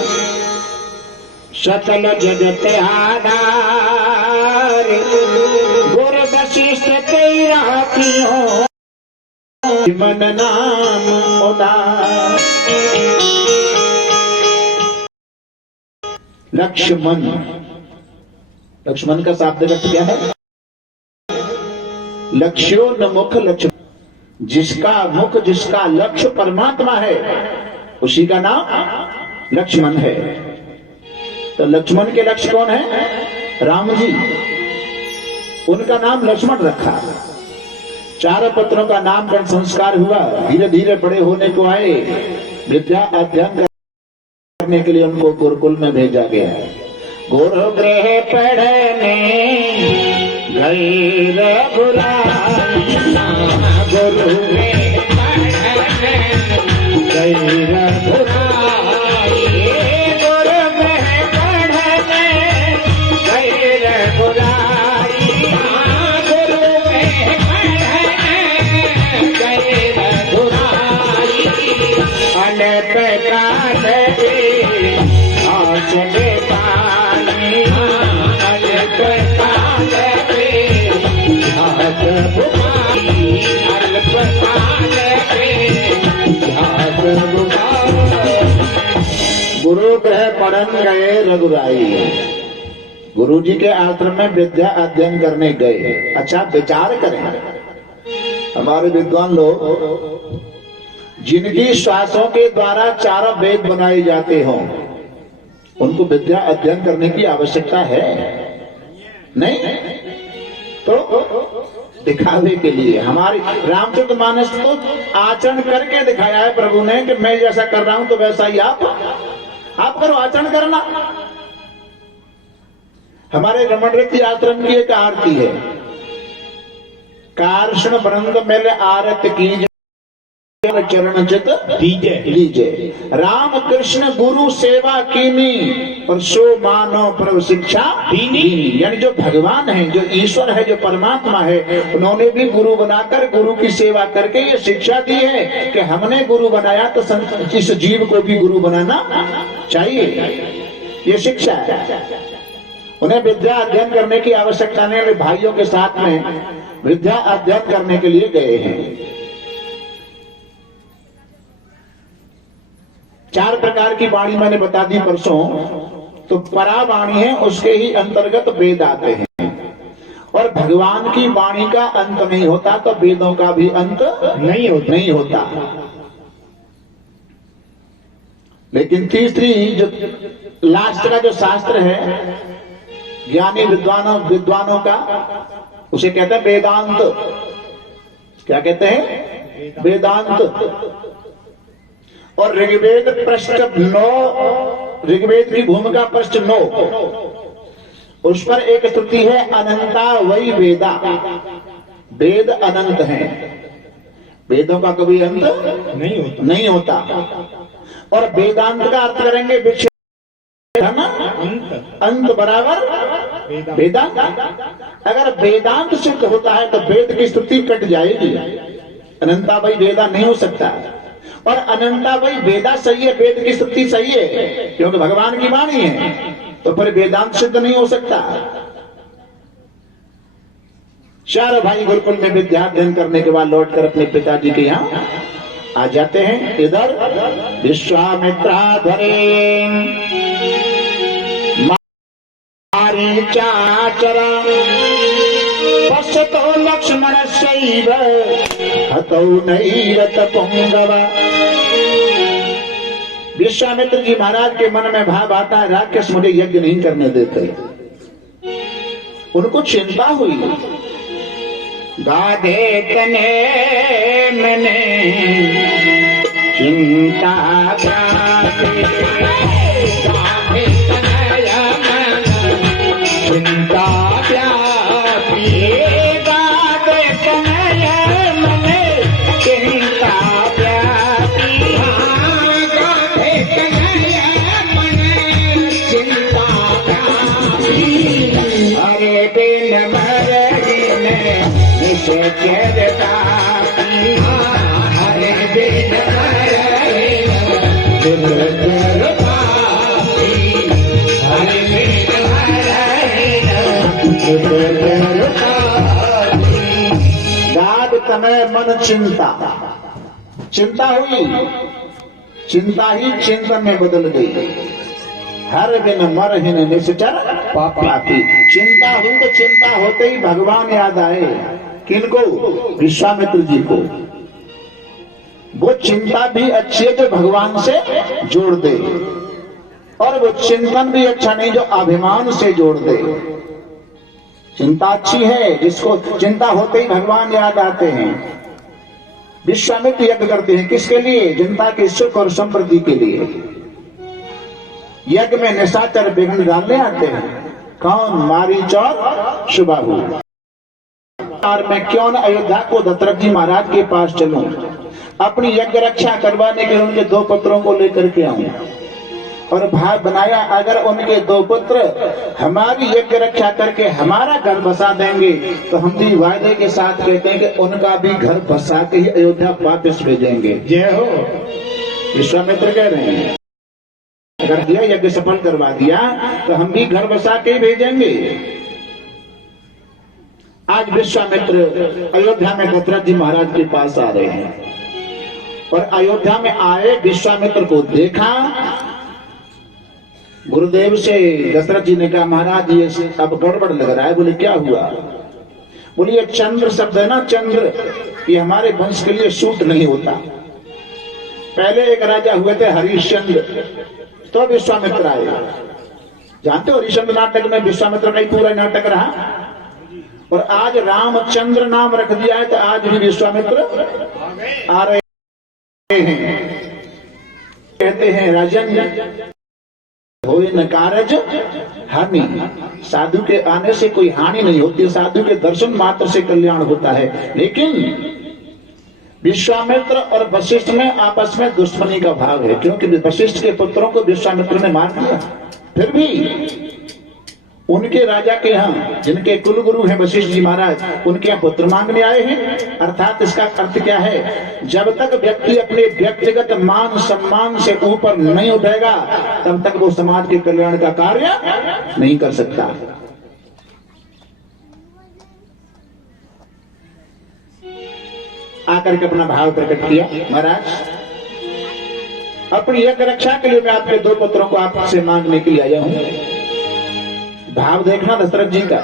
सकल जगत आधार गुरु वशिष्ठ तेरा कियो मन नाम उदार। लक्ष्मण, लक्ष्मण का शाब्दिक अर्थ क्या है? लक्ष्यो न मुख लक्ष्मण। जिसका मुख, जिसका लक्ष्य परमात्मा है, उसी का नाम लक्ष्मण है। तो लक्ष्मण के लक्ष्य कौन है? राम जी। उनका नाम लक्ष्मण रखा। चारों पुत्रों का नामकरण संस्कार हुआ। धीरे धीरे बड़े होने को आए, विद्या अध्ययन करने के लिए उनको गुरुकुल में भेजा गया। गुरु गृह पढ़ने गए रघुराई, गुरु गृह पढ़ने गए रघुराई, गुरु गृह पढ़ने गए रघुराई, गुरु गृह पढ़ने गए रघुराई। अनप काल आचले पानी, अनप काल ध्यात बुमाई, अल्प काल ध्यात बुमाई। गुरु गृह पढ़न गए रघुराई। गुरु जी के आश्रम में विद्या अध्ययन करने गए। अच्छा, विचार करें, हमारे विद्वान लोग जिनकी श्वासों के द्वारा चारों वेद बनाए जाते हों, उनको विद्या अध्ययन करने की आवश्यकता है नहीं? तो दिखावे के लिए हमारी रामचरितमानस तो आचरण करके दिखाया है प्रभु ने कि मैं जैसा कर रहा हूं तो वैसा ही आप करो, आचरण करना। हमारे रमण रीति आश्रम की एक आरती है, कार्षण वृंद मेल आरत की चरण चित लीजे। राम कृष्ण गुरु सेवा कीनी और सो मानो प्रभु शिक्षा दीनी। यानी जो भगवान है, जो ईश्वर है, जो परमात्मा है, उन्होंने भी गुरु बनाकर, गुरु की सेवा करके ये शिक्षा दी है कि हमने गुरु बनाया तो इस जीव को भी गुरु बनाना चाहिए। ये शिक्षा है। उन्हें विद्या अध्ययन करने की आवश्यकता नहीं। भाइयों के साथ में विद्या अध्ययन करने के लिए गए हैं। 4 प्रकार की वाणी मैंने बता दी परसों। तो परा वाणी है, उसके ही अंतर्गत वेद आते हैं। भगवान की वाणी का अंत नहीं होता तो वेदों का भी अंत नहीं होता। लेकिन तीसरी जो लास्ट का जो शास्त्र है ज्ञानी विद्वानों का, उसे कहते हैं वेदांत। क्या कहते हैं? वेदांत। और ऋग्वेद पृष्ठ 9, ऋग्वेद की भूमिका पृष्ठ 9, उस पर एक स्तुति है, अनंता वही वेदा। वेद अनंत हैं, वेदों का कभी अंत नहीं होता। और वेदांत का अर्थ करेंगे विच्छेद, है ना? अंत बराबर वेदांत। अगर वेदांत सिद्ध होता है तो वेद की स्तुति कट जाएगी। अनंता वही वेदा नहीं हो सकता। और अनंता वही वेदा सही है, वेद की स्तुति सही है, क्योंकि भगवान की वाणी है, तो फिर वेदांत सिद्ध नहीं हो सकता। चारों भाई गुरुकुल में विद्या अध्ययन करने के बाद लौटकर अपने पिताजी के यहाँ आ जाते हैं। इधर विश्वामित्राधरे मारीचाचरा पश्यतो लक्ष्मणस्यैव हतौ नैरत पुंगवा। विश्वामित्र जी महाराज के मन में भाव आता है, राक्षस मुझे यज्ञ नहीं करने देते। उनको चिंता हुई, गाधे तने मने चिंता गाधे तनया मन चिंता व्यापी। गाधे तनया मन चिंता व्यापी। गाधे तनया मन चिंता व्यापी। अरे बिन मरे हरे बिन गाद तनय मन चिंता। चिंता हुई, चिंता ही चिंतन में बदल गई। हर बिन मर हिन निश्चर पापी। चिंता हुई तो चिंता होते ही भगवान याद आए। किनको? विश्वामित्र जी को। वो चिंता भी अच्छी है जो भगवान से जोड़ दे, और वो चिंतन भी अच्छा नहीं जो अभिमान से जोड़ दे। चिंता अच्छी है जिसको चिंता होते ही भगवान याद आते हैं। विश्वामित्र यज्ञ करते हैं किसके लिए? जनता के सुख और समृद्धि के लिए। यज्ञ में निशाचर विघ्न डालने आते हैं। कौन? मारीच और शुबाहु। और मैं क्यों न अयोध्या को दशरथ जी महाराज के पास चलूं, अपनी यज्ञ रक्षा करवाने के लिए उनके 2 पुत्रों को लेकर के आऊं। और भाव बनाया, अगर उनके 2 पुत्र हमारी यज्ञ रक्षा करके हमारा घर बसा देंगे तो हम भी वायदे के साथ कहते हैं कि उनका भी घर बसा के ही अयोध्या वापस भेजेंगे। जय हो। विश्वामित्र कह रहे हैं अगर दिया यज्ञ सफल करवा दिया तो हम भी घर बसा के ही भेजेंगे। आज विश्वामित्र अयोध्या में दशरथ जी महाराज के पास आ रहे हैं, और अयोध्या में आए विश्वामित्र को देखा। गुरुदेव से दशरथ जी ने कहा, महाराज ये अब गड़बड़ लग रहा है। बोले क्या हुआ? बोले ये चंद्र शब्द है ना, चंद्र, ये हमारे वंश के लिए सूट नहीं होता। पहले एक राजा हुए थे हरिश्चंद्र, तो विश्वामित्र आए। जानते हो हरिश्चंद्र नाटक में विश्वामित्र का ही पूरा नाटक रहा। और आज रामचंद्र नाम रख दिया है तो आज भी विश्वामित्र आ रहे हैं। कहते हैं राजन होए न कारज हानि। साधु के आने से कोई हानि नहीं होती, साधु के दर्शन मात्र से कल्याण होता है। लेकिन विश्वामित्र और वशिष्ठ में आपस में दुश्मनी का भाव है, क्योंकि वशिष्ठ के पुत्रों को विश्वामित्र ने मार दिया। फिर भी उनके राजा के यहाँ, जिनके कुल गुरु हैं वशिष्ठ जी महाराज, उनके यहाँ पुत्र मांगने आए हैं। अर्थात इसका अर्थ क्या है? जब तक व्यक्ति अपने व्यक्तिगत मान सम्मान से ऊपर नहीं उठेगा तब तक वो समाज के कल्याण का कार्य नहीं कर सकता। आकर के अपना भाव प्रकट किया, महाराज अपनी यज्ञ रक्षा के लिए मैं आपके 2 पुत्रों को आपसे मांगने के लिए आया हूं। भाव देखना दशरथ जी का।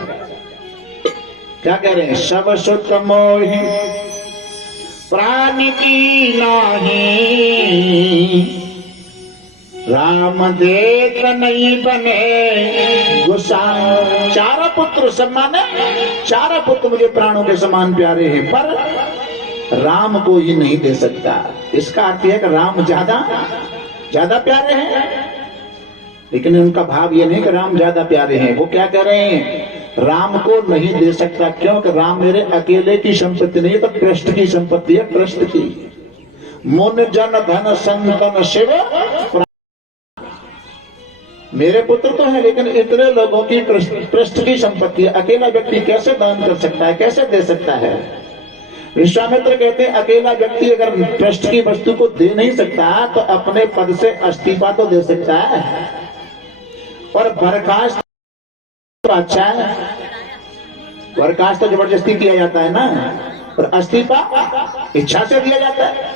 क्या कह रहे हैं? सब सुख मोहि प्राण की नाही, राम देख नहीं बने गोसाई। चारों पुत्र समान है, चारों पुत्र मुझे प्राणों के समान प्यारे हैं, पर राम को ही नहीं दे सकता। इसका अर्थ है कि राम ज्यादा प्यारे हैं, लेकिन उनका भाव ये नहीं कि राम ज्यादा प्यारे हैं। वो क्या कह रहे हैं? राम को नहीं दे सकता, क्योंकि राम मेरे अकेले की संपत्ति नहीं है, तो कृष्ण की संपत्ति है, कृष्ण की। मुन जन धन संतन शिव, मेरे पुत्र तो है, लेकिन इतने लोगों की कृष्ण की संपत्ति है। अकेला व्यक्ति कैसे दान कर सकता है, कैसे दे सकता है? विश्वामित्र कहते हैं अकेला व्यक्ति अगर कृष्ण की वस्तु को दे नहीं सकता तो अपने पद से इस्तीफा तो दे सकता है, और बर्खास्त तो अच्छा है, बर्खास्त तो जबरदस्ती किया जाता है ना, और इस्तीफा इच्छा से दिया जाता है।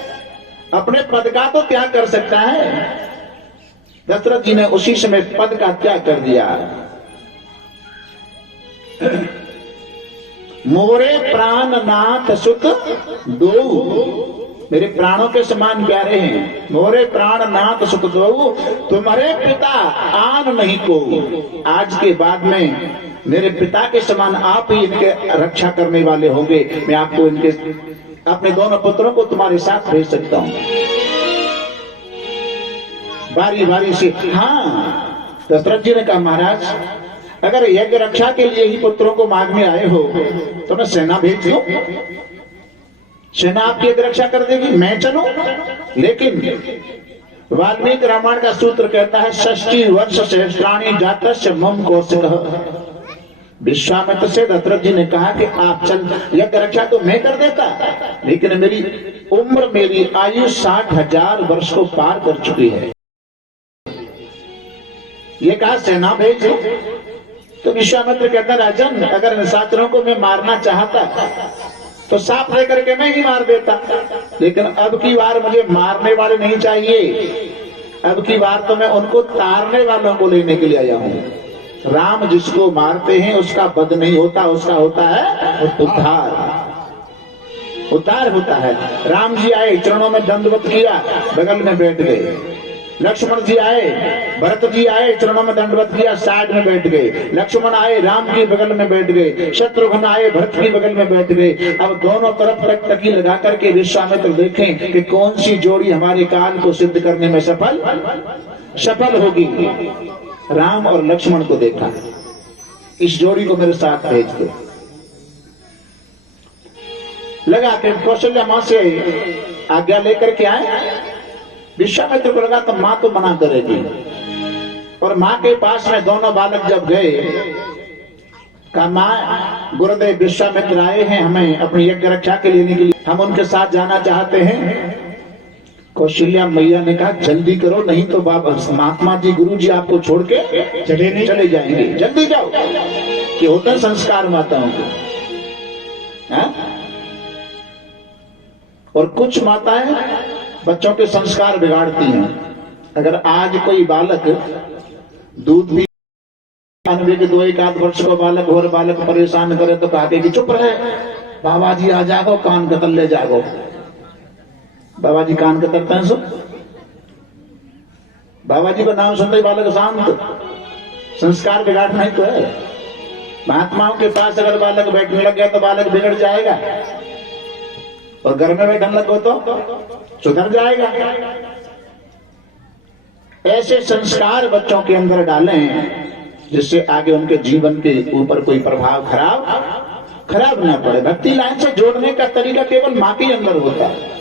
अपने पद का तो त्याग कर सकता है। दशरथ जी ने उसी समय पद का त्याग कर दिया। मोरे प्राण नाथ सुत दो, मेरे प्राणों के समान प्यारे हैं। मोरे प्राण नाथ सुत दो, तुम्हारे पिता आन नहीं को। आज के बाद में मेरे पिता के समान आप ही इनके रक्षा करने वाले होंगे। मैं आपको इनके अपने दोनों पुत्रों को तुम्हारे साथ भेज सकता हूं, बारी बारी से। हाँ, दशरथ जी ने कहा महाराज अगर यज्ञ रक्षा के लिए ही पुत्रों को मांग में आए हो तो मैं सेना भेज दूं, सेना आपकी यज्ञ रक्षा कर देगी, मैं चलूं। लेकिन वाल्मीकि रामायण का सूत्र कहता है 60 वर्ष सहस्राणि जातस्य मम कौशिकः। विश्वामित्र से दशरथ जी ने कहा कि आप चल, यज्ञ रक्षा तो मैं कर देता, लेकिन मेरी उम्र, मेरी आयु 60,000 वर्ष को पार कर चुकी है। ये कहा सेना भेज। तो विश्वामित्र कहता राजन अगर निशाचरों को मैं मारना चाहता तो साफ रह करके मैं ही मार देता, लेकिन अब की बार मुझे मारने वाले नहीं चाहिए, अब की बार तो मैं उनको तारने वालों को लेने के लिए आया हूं। राम जिसको मारते हैं उसका वध नहीं होता, उसका होता है उद्धार होता है। राम जी आए, चरणों में दंडवत किया, बगल में बैठ गए। लक्ष्मण जी आए, भरत जी आए, चरणों में दंडवत किया, साइड में बैठ गए। लक्ष्मण आए, राम के बगल में बैठ गए। शत्रुघ्न आए, भरत की बगल में बैठ गए। अब दोनों तरफ टकटकी लगा करके विश्वामित्र देखें कि कौन सी जोड़ी हमारे काल को सिद्ध करने में सफल होगी। राम और लक्ष्मण को देखा, इस जोड़ी को मेरे साथ भेज दो। लगा के कौशल्या मां से आज्ञा लेकर के आए। विश्वामित्र को लगा तो मां तो मना करेगी, और मां के पास में दोनों बालक जब गए, कहा मां गुरुदेव विश्वामित्र आए हैं हमें अपनी यज्ञ रक्षा के लेने के लिए, हम उनके साथ जाना चाहते हैं। कौशल्या मैया ने कहा जल्दी करो, नहीं तो बाबा महात्मा जी गुरु जी आपको छोड़ के चले जाएंगे, जल्दी जाओ। कि होता है संस्कार माताओं को। और कुछ माताएं बच्चों के संस्कार बिगाड़ती हैं। अगर आज कोई बालक दूध भी 2-1 वर्ष को बालक और बालक परेशान करे तो कहते कि चुप रहे, बाबा जी आ जागो, कान कतर ले जागो। बाबा जी कान कतरते हैं सो, बाबा जी का नाम सुनते ही बालक शांत। संस्कार बिगाड़ना ही तो है। महात्माओं के पास अगर बालक बैठने लग गया तो बालक बिगड़ जाएगा, और घर में बैठने लगो तो सुधर जाएगा। ऐसे संस्कार बच्चों के अंदर डालें जिससे आगे उनके जीवन के ऊपर कोई प्रभाव खराब ना पड़े। भक्ति लाइन से जोड़ने का तरीका केवल मां के अंदर होता है।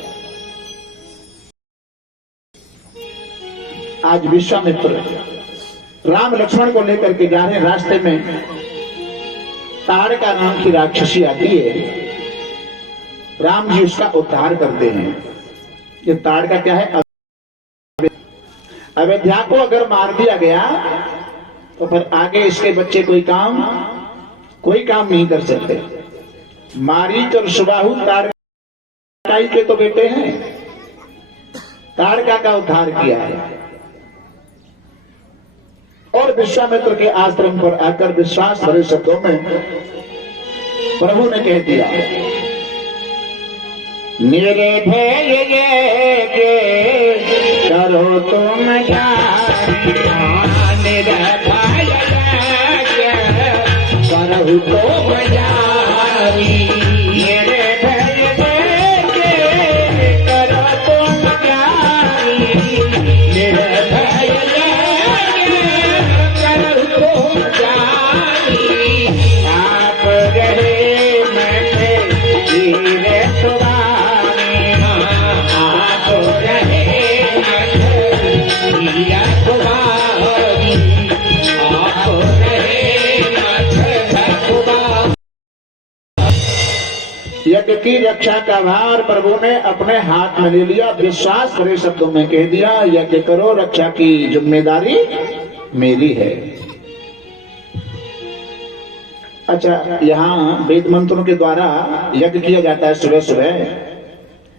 आज विश्वामित्र राम लक्ष्मण को लेकर के जा रहे, रास्ते में ताड़का नाम की राक्षसी आती है। राम जी उसका उद्धार करते हैं। ये ताड़का क्या है? अयोध्या को अगर मार दिया गया तो फिर आगे इसके बच्चे कोई काम नहीं कर सकते। मारीच और सुबाहु ताड़का के तो बेटे हैं। ताड़का का उद्धार किया है, और विश्वामित्र के आश्रम पर आकर विश्वास भरे शब्दों में प्रभु ने कह दिया, निर्भय ये करो तुम जानी, निर्भय करहु तुम जानी, निर्भय ये करो तुम जानी, निर्भय करहु तुम जानी, आप रहे मैं धीरे सुधारी, आप रहे हीरा कुमारी, आप रहे कुमार। यज्ञ की रक्षा का भार प्रभु ने अपने हाथ में ले लिया, विश्वास भरे शब्दों में कह दिया, यज्ञ करो, रक्षा की जिम्मेदारी मेरी है। अच्छा, यहाँ वेद मंत्रों के द्वारा यज्ञ किया जाता है सुबह सुबह,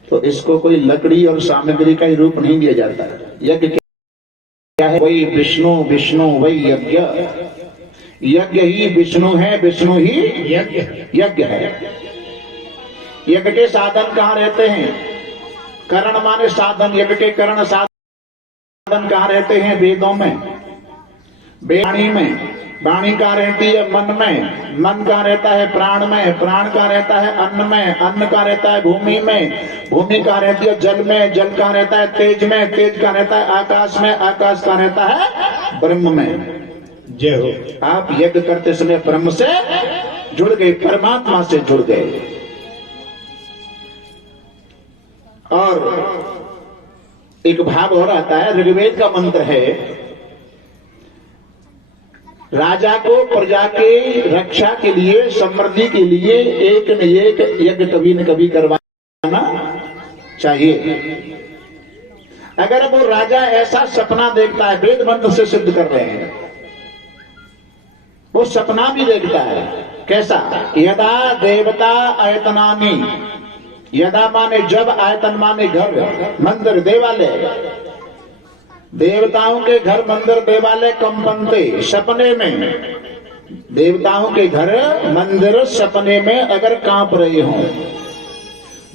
तो इसको कोई लकड़ी और सामग्री का ही रूप नहीं दिया जाता। यज्ञ क्या है? वही विष्णु, विष्णु वही यज्ञ, यज्ञ ही विष्णु है, विष्णु ही यज्ञ है। यज्ञ के साधन कहाँ रहते हैं? करण माने साधन, यज्ञ के करण साधन कहाँ रहते हैं? वेदों में, वाणी में। वाणी कहाँ रहती है? मन में। मन कहाँ रहता है? प्राण में। प्राण कहाँ रहता है? अन्न में। अन्न कहाँ रहता है? भूमि में। भूमि कहाँ रहती है? जल में। जल कहाँ रहता है? तेज में। तेज कहाँ रहता है? आकाश में। आकाश कहाँ रहता है? ब्रह्म में। जय हो। आप यज्ञ करते समय ब्रह्म से जुड़ गए, परमात्मा से जुड़ गए। और एक भाव और आता है, ऋग्वेद का मंत्र है, राजा को प्रजा के रक्षा के लिए, समृद्धि के लिए एक न एक यज्ञ कभी न कभी करवाना चाहिए। अगर वो राजा ऐसा सपना देखता है, वेद मंत्र से सिद्ध कर रहे हैं, वो सपना भी देखता है। कैसा? यदा देवता आयतनानि, यदा माने जब, आयतन माने घर, मंदिर, देवालय, देवताओं के घर, मंदिर, देवालय कंपनते, सपने में देवताओं के घर, मंदिर सपने में अगर कांप रहे हों,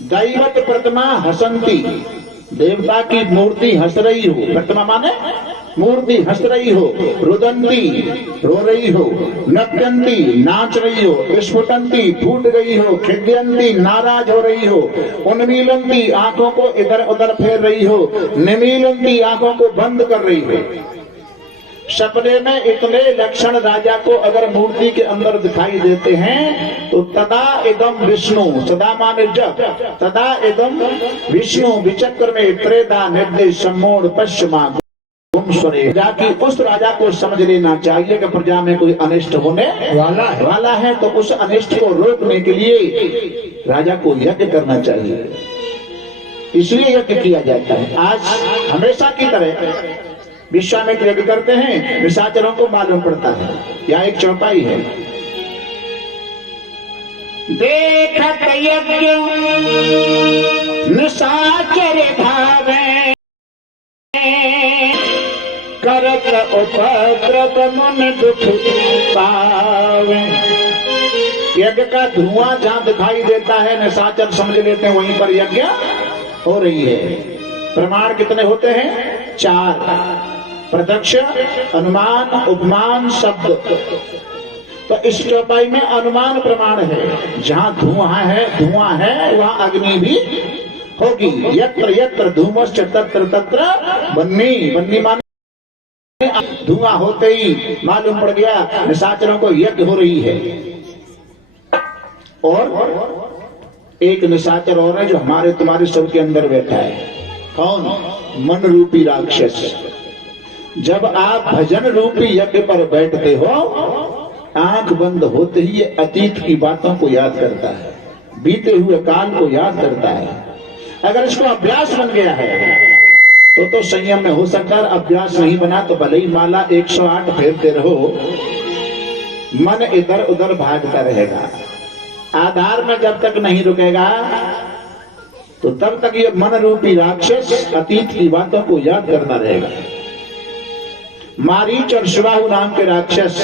दैवत प्रतिमा हसंती, देवता की मूर्ति हंस रही हो, प्रतिमा माने मूर्ति हंस रही हो, रुदंती रो रही हो, नृत्यंती नाच रही हो, स्फुटंती फूट गई हो, खिद्यंती नाराज हो रही हो, उन्मीलंती आंखों को इधर उधर फेर रही हो, निमीलंती आंखों को बंद कर रही हो। सपने में इतने लक्षण राजा को अगर मूर्ति के अंदर दिखाई देते हैं तो तदा इदम विष्णु, सदा माने जब, तदा इदम विष्णु विचक्र में त्रेधा निर्देश सम्मोड़ पश्चिमा जाकी, उस राजा को समझ लेना चाहिए कि प्रजा में कोई अनिष्ट होने वाला है, तो उस अनिष्ट को रोकने के लिए राजा को यज्ञ करना चाहिए। इसलिए यज्ञ किया जाता है। आज हमेशा की तरह विश्वामित्र यज्ञ करते हैं, निशाचरों को मालूम पड़ता है। यहाँ एक चौपाई है, देखत यज्ञ निशाचर भावे, करत उपद्रव मन दुख पावे। यज्ञ का धुआं जहां दिखाई देता है, निशाचर समझ लेते हैं वहीं पर यज्ञ हो रही है। प्रमाण कितने होते हैं? 4, प्रत्यक्ष, अनुमान, उपमान, शब्द। तो इस चौपाई में अनुमान प्रमाण है, जहां धुआं है वहां अग्नि भी होगी। यत्र यत्र धूमश्च तत्र तत्र बन्नी, बन्नी माने धुआं होते ही मालूम पड़ गया निशाचरों को यज्ञ हो रही है। और एक निशाचर और है जो हमारे तुम्हारे सबके अंदर बैठा है। कौन? मन रूपी राक्षस। जब आप भजन रूपी यज्ञ पर बैठते हो, आंख बंद होते ही अतीत की बातों को याद करता है, बीते हुए काल को याद करता है। अगर इसको अभ्यास बन गया है तो संयम में हो सकता है। अभ्यास नहीं बना तो भले ही माला 108 फेरते रहो, मन इधर उधर भागता रहेगा। आधार में जब तक नहीं रुकेगा तो तब तक ये मन रूपी राक्षस अतीत की बातों को याद करता रहेगा। मारीच और शिवाहु नाम के राक्षस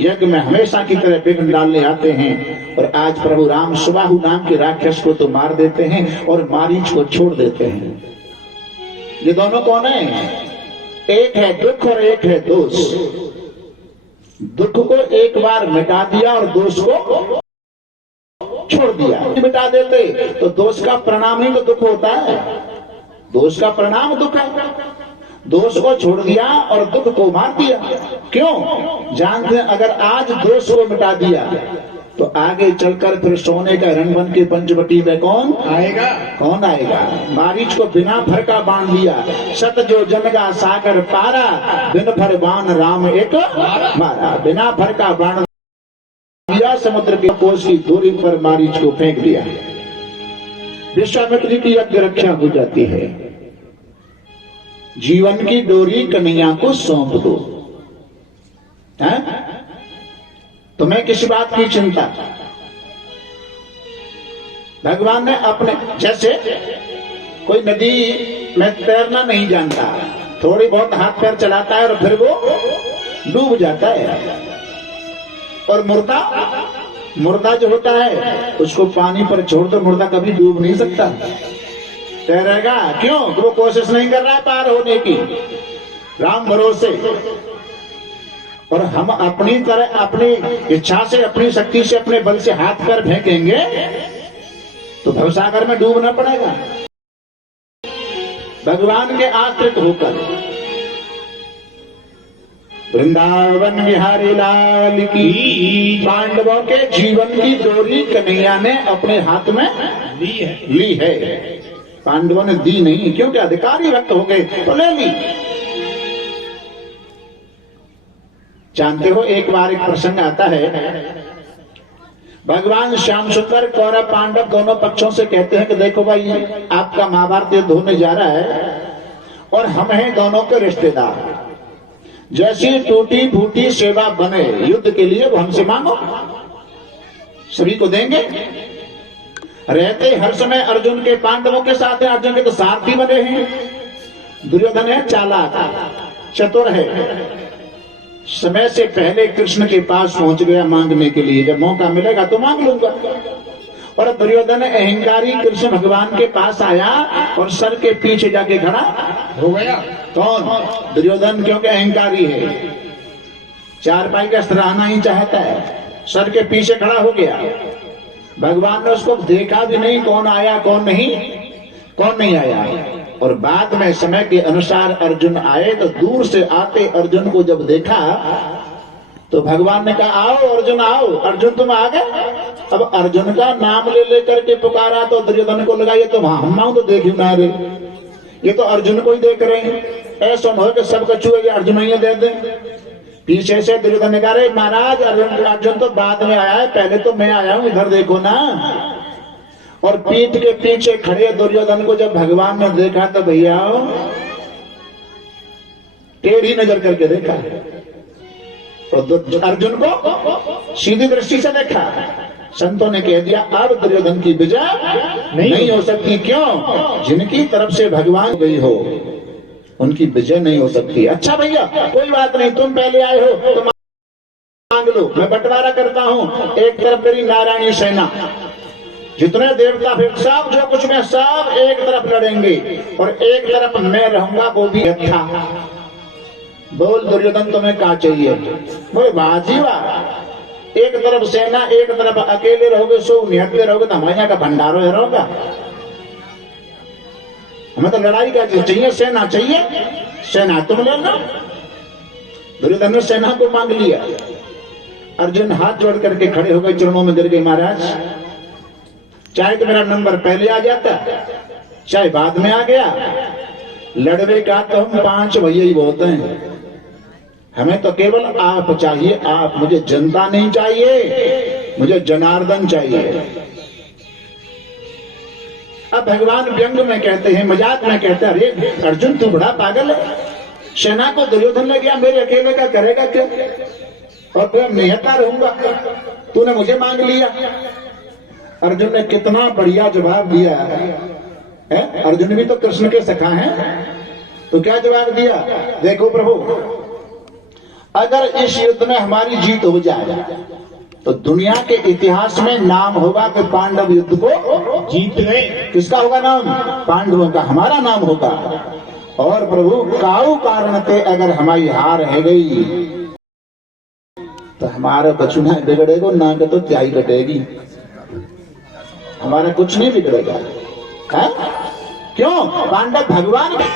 यज्ञ में हमेशा की तरह विघ्न डालने आते हैं। और आज प्रभु राम सुबाहु नाम के राक्षस को तो मार देते हैं और मारीच को छोड़ देते हैं। ये दोनों कौन है? एक है दुख और एक है दोष। दुख को एक बार मिटा दिया और दोष को छोड़ दिया। मिटा देते तो दोष का परिणाम ही तो दुख होता है। दोष का परिणाम दुख है। दोष को छोड़ दिया और दुख को मार दिया। क्यों? जानते हैं अगर आज दोष को मिटा दिया तो आगे चलकर फिर सोने का रंग बन के पंचवटी में कौन आएगा? कौन आएगा? मारीच को बिना फर का बाण दिया। सत जो जनगा सागर पारा, बिन फर बाण राम एक मारा। बिना फर का बाण दिया, समुद्र के कोस की दूरी पर मारीच को फेंक दिया। विश्वामित्र की यज्ञ रक्षा हो जाती है। जीवन की डोरी कन्हैया को सौंप दो। है? तुम्हें किस बात की चिंता? भगवान ने अपने, जैसे कोई नदी में तैरना नहीं जानता, थोड़ी बहुत हाथ पैर चलाता है और फिर वो डूब जाता है। और मुर्दा जो होता है उसको पानी पर छोड़ दो, मुर्दा कभी डूब नहीं सकता, तैरेगा। क्यों? वो कोशिश नहीं कर रहा है पार होने की, राम भरोसे। और हम अपनी तरह, अपनी इच्छा से, अपनी शक्ति से, अपने बल से हाथ पैर फेंकेंगे तो भवसागर में डूबना पड़ेगा। भगवान के आश्रित होकर। वृंदावन बिहारी लाल की। पांडवों के जीवन की डोरी कन्हैया ने अपने हाथ में ली है। पांडवों ने दी नहीं, क्योंकि अधिकारी रक्त हो गए तो ले ली। जानते हो एक बार एक प्रसंग आता है, भगवान श्याम सुंदर कौरव पांडव दोनों पक्षों से कहते हैं कि देखो भाई, आपका महाभारत युद्ध होने जा रहा है और हम हैं दोनों के रिश्तेदार। जैसी टूटी फूटी सेवा बने युद्ध के लिए वो हमसे मांगो, सभी को देंगे। रहते हर समय अर्जुन के पांडवों के साथ है, अर्जुन के तो सारथी बने हैं। दुर्योधन है चालाक चतुर है, समय से पहले कृष्ण के पास पहुंच गया मांगने के लिए, जब मौका मिलेगा तो मांग लूंगा। और दुर्योधन अहंकारी कृष्ण भगवान के पास आया और सर के पीछे जाके खड़ा हो गया। कौन? दुर्योधन, क्योंकि अहंकारी है, चारपाई का सराहना ही चाहता है, सर के पीछे खड़ा हो गया। भगवान ने उसको देखा भी नहीं, कौन आया कौन नहीं आया। और बाद में समय के अनुसार अर्जुन आए तो दूर से आते अर्जुन को जब देखा तो भगवान ने कहा आओ अर्जुन आओ। अर्जुन तुम आ गए। अब अर्जुन का नाम ले लेकर के पुकारा तो दुर्योधन को लगा ये तो हम तो देख ना रे, ये तो अर्जुन को ही देख रहे हैं। ऐसा हो कि सब कछुए अर्जुन ही दे दे। पीछे से दुर्योधन ने कहा रे महाराज, अर्जुन तो बाद में आया है, पहले तो मैं आया हूं, इधर देखो ना। और पीठ के पीछे खड़े दुर्योधन को जब भगवान ने देखा तो भैया टेढ़ी नजर करके देखा, तो अर्जुन को सीधी दृष्टि से देखा। संतों ने कह दिया अब दुर्योधन की विजय नहीं हो सकती। क्यों? जिनकी तरफ से भगवान गई हो उनकी विजय नहीं हो सकती। अच्छा भैया कोई बात नहीं, तुम पहले आए हो तो मांग लो, मैं बंटवारा करता हूं। एक तरफ मेरी नारायणी सेना, जितने देवता फिर सब जो कुछ में सब एक तरफ लड़ेंगे और एक तरफ मैं रहूंगा, वो भी अच्छा। बोल दुर्योधन तुम्हें क्या चाहिए? बोले बाजी वाह, एक तरफ सेना एक तरफ अकेले रहोगे, सो निहत्ते रहोगे तो हमारे यहाँ का भंडारो है रहोगा। हमें तो लड़ाई का चाहिए, सेना चाहिए, सेना तुम ले लो। दुर्योधन ने सेना को मांग लिया। अर्जुन हाथ जोड़ करके खड़े हो गए, चरणों में गिर गए, महाराज चाहे तो मेरा नंबर पहले आ जाता, चाहे बाद में आ गया, लड़वे का तो हम 5 भैया ही बहुत हैं, हमें तो केवल आप चाहिए, आप। मुझे जनता नहीं चाहिए, मुझे जनार्दन चाहिए। अब भगवान व्यंग में कहते हैं, मजाक में कहते हैं, अरे अर्जुन तू बड़ा पागल है, सेना को दुर्योधन ले गया, मेरे अकेले का करेगा क्या? और मैं निहत्ता रहूंगा, तूने मुझे मांग लिया। अर्जुन ने कितना बढ़िया जवाब दिया है। अर्जुन भी तो कृष्ण के सखा हैं, तो क्या जवाब दिया? देखो प्रभु, अगर इस युद्ध में हमारी जीत हो जाए तो दुनिया के इतिहास में नाम होगा कि पांडव युद्ध को जीत गए। किसका होगा नाम? पांडवों का, हमारा नाम होगा। और प्रभु काऊ कारण थे अगर हमारी हार है गई तो हमारा बचुना बिगड़ेगा, ना के तो त्याई कटेगी, हमारा कुछ नहीं बिगड़ेगा। है? क्यों? पांडव भगवान भारत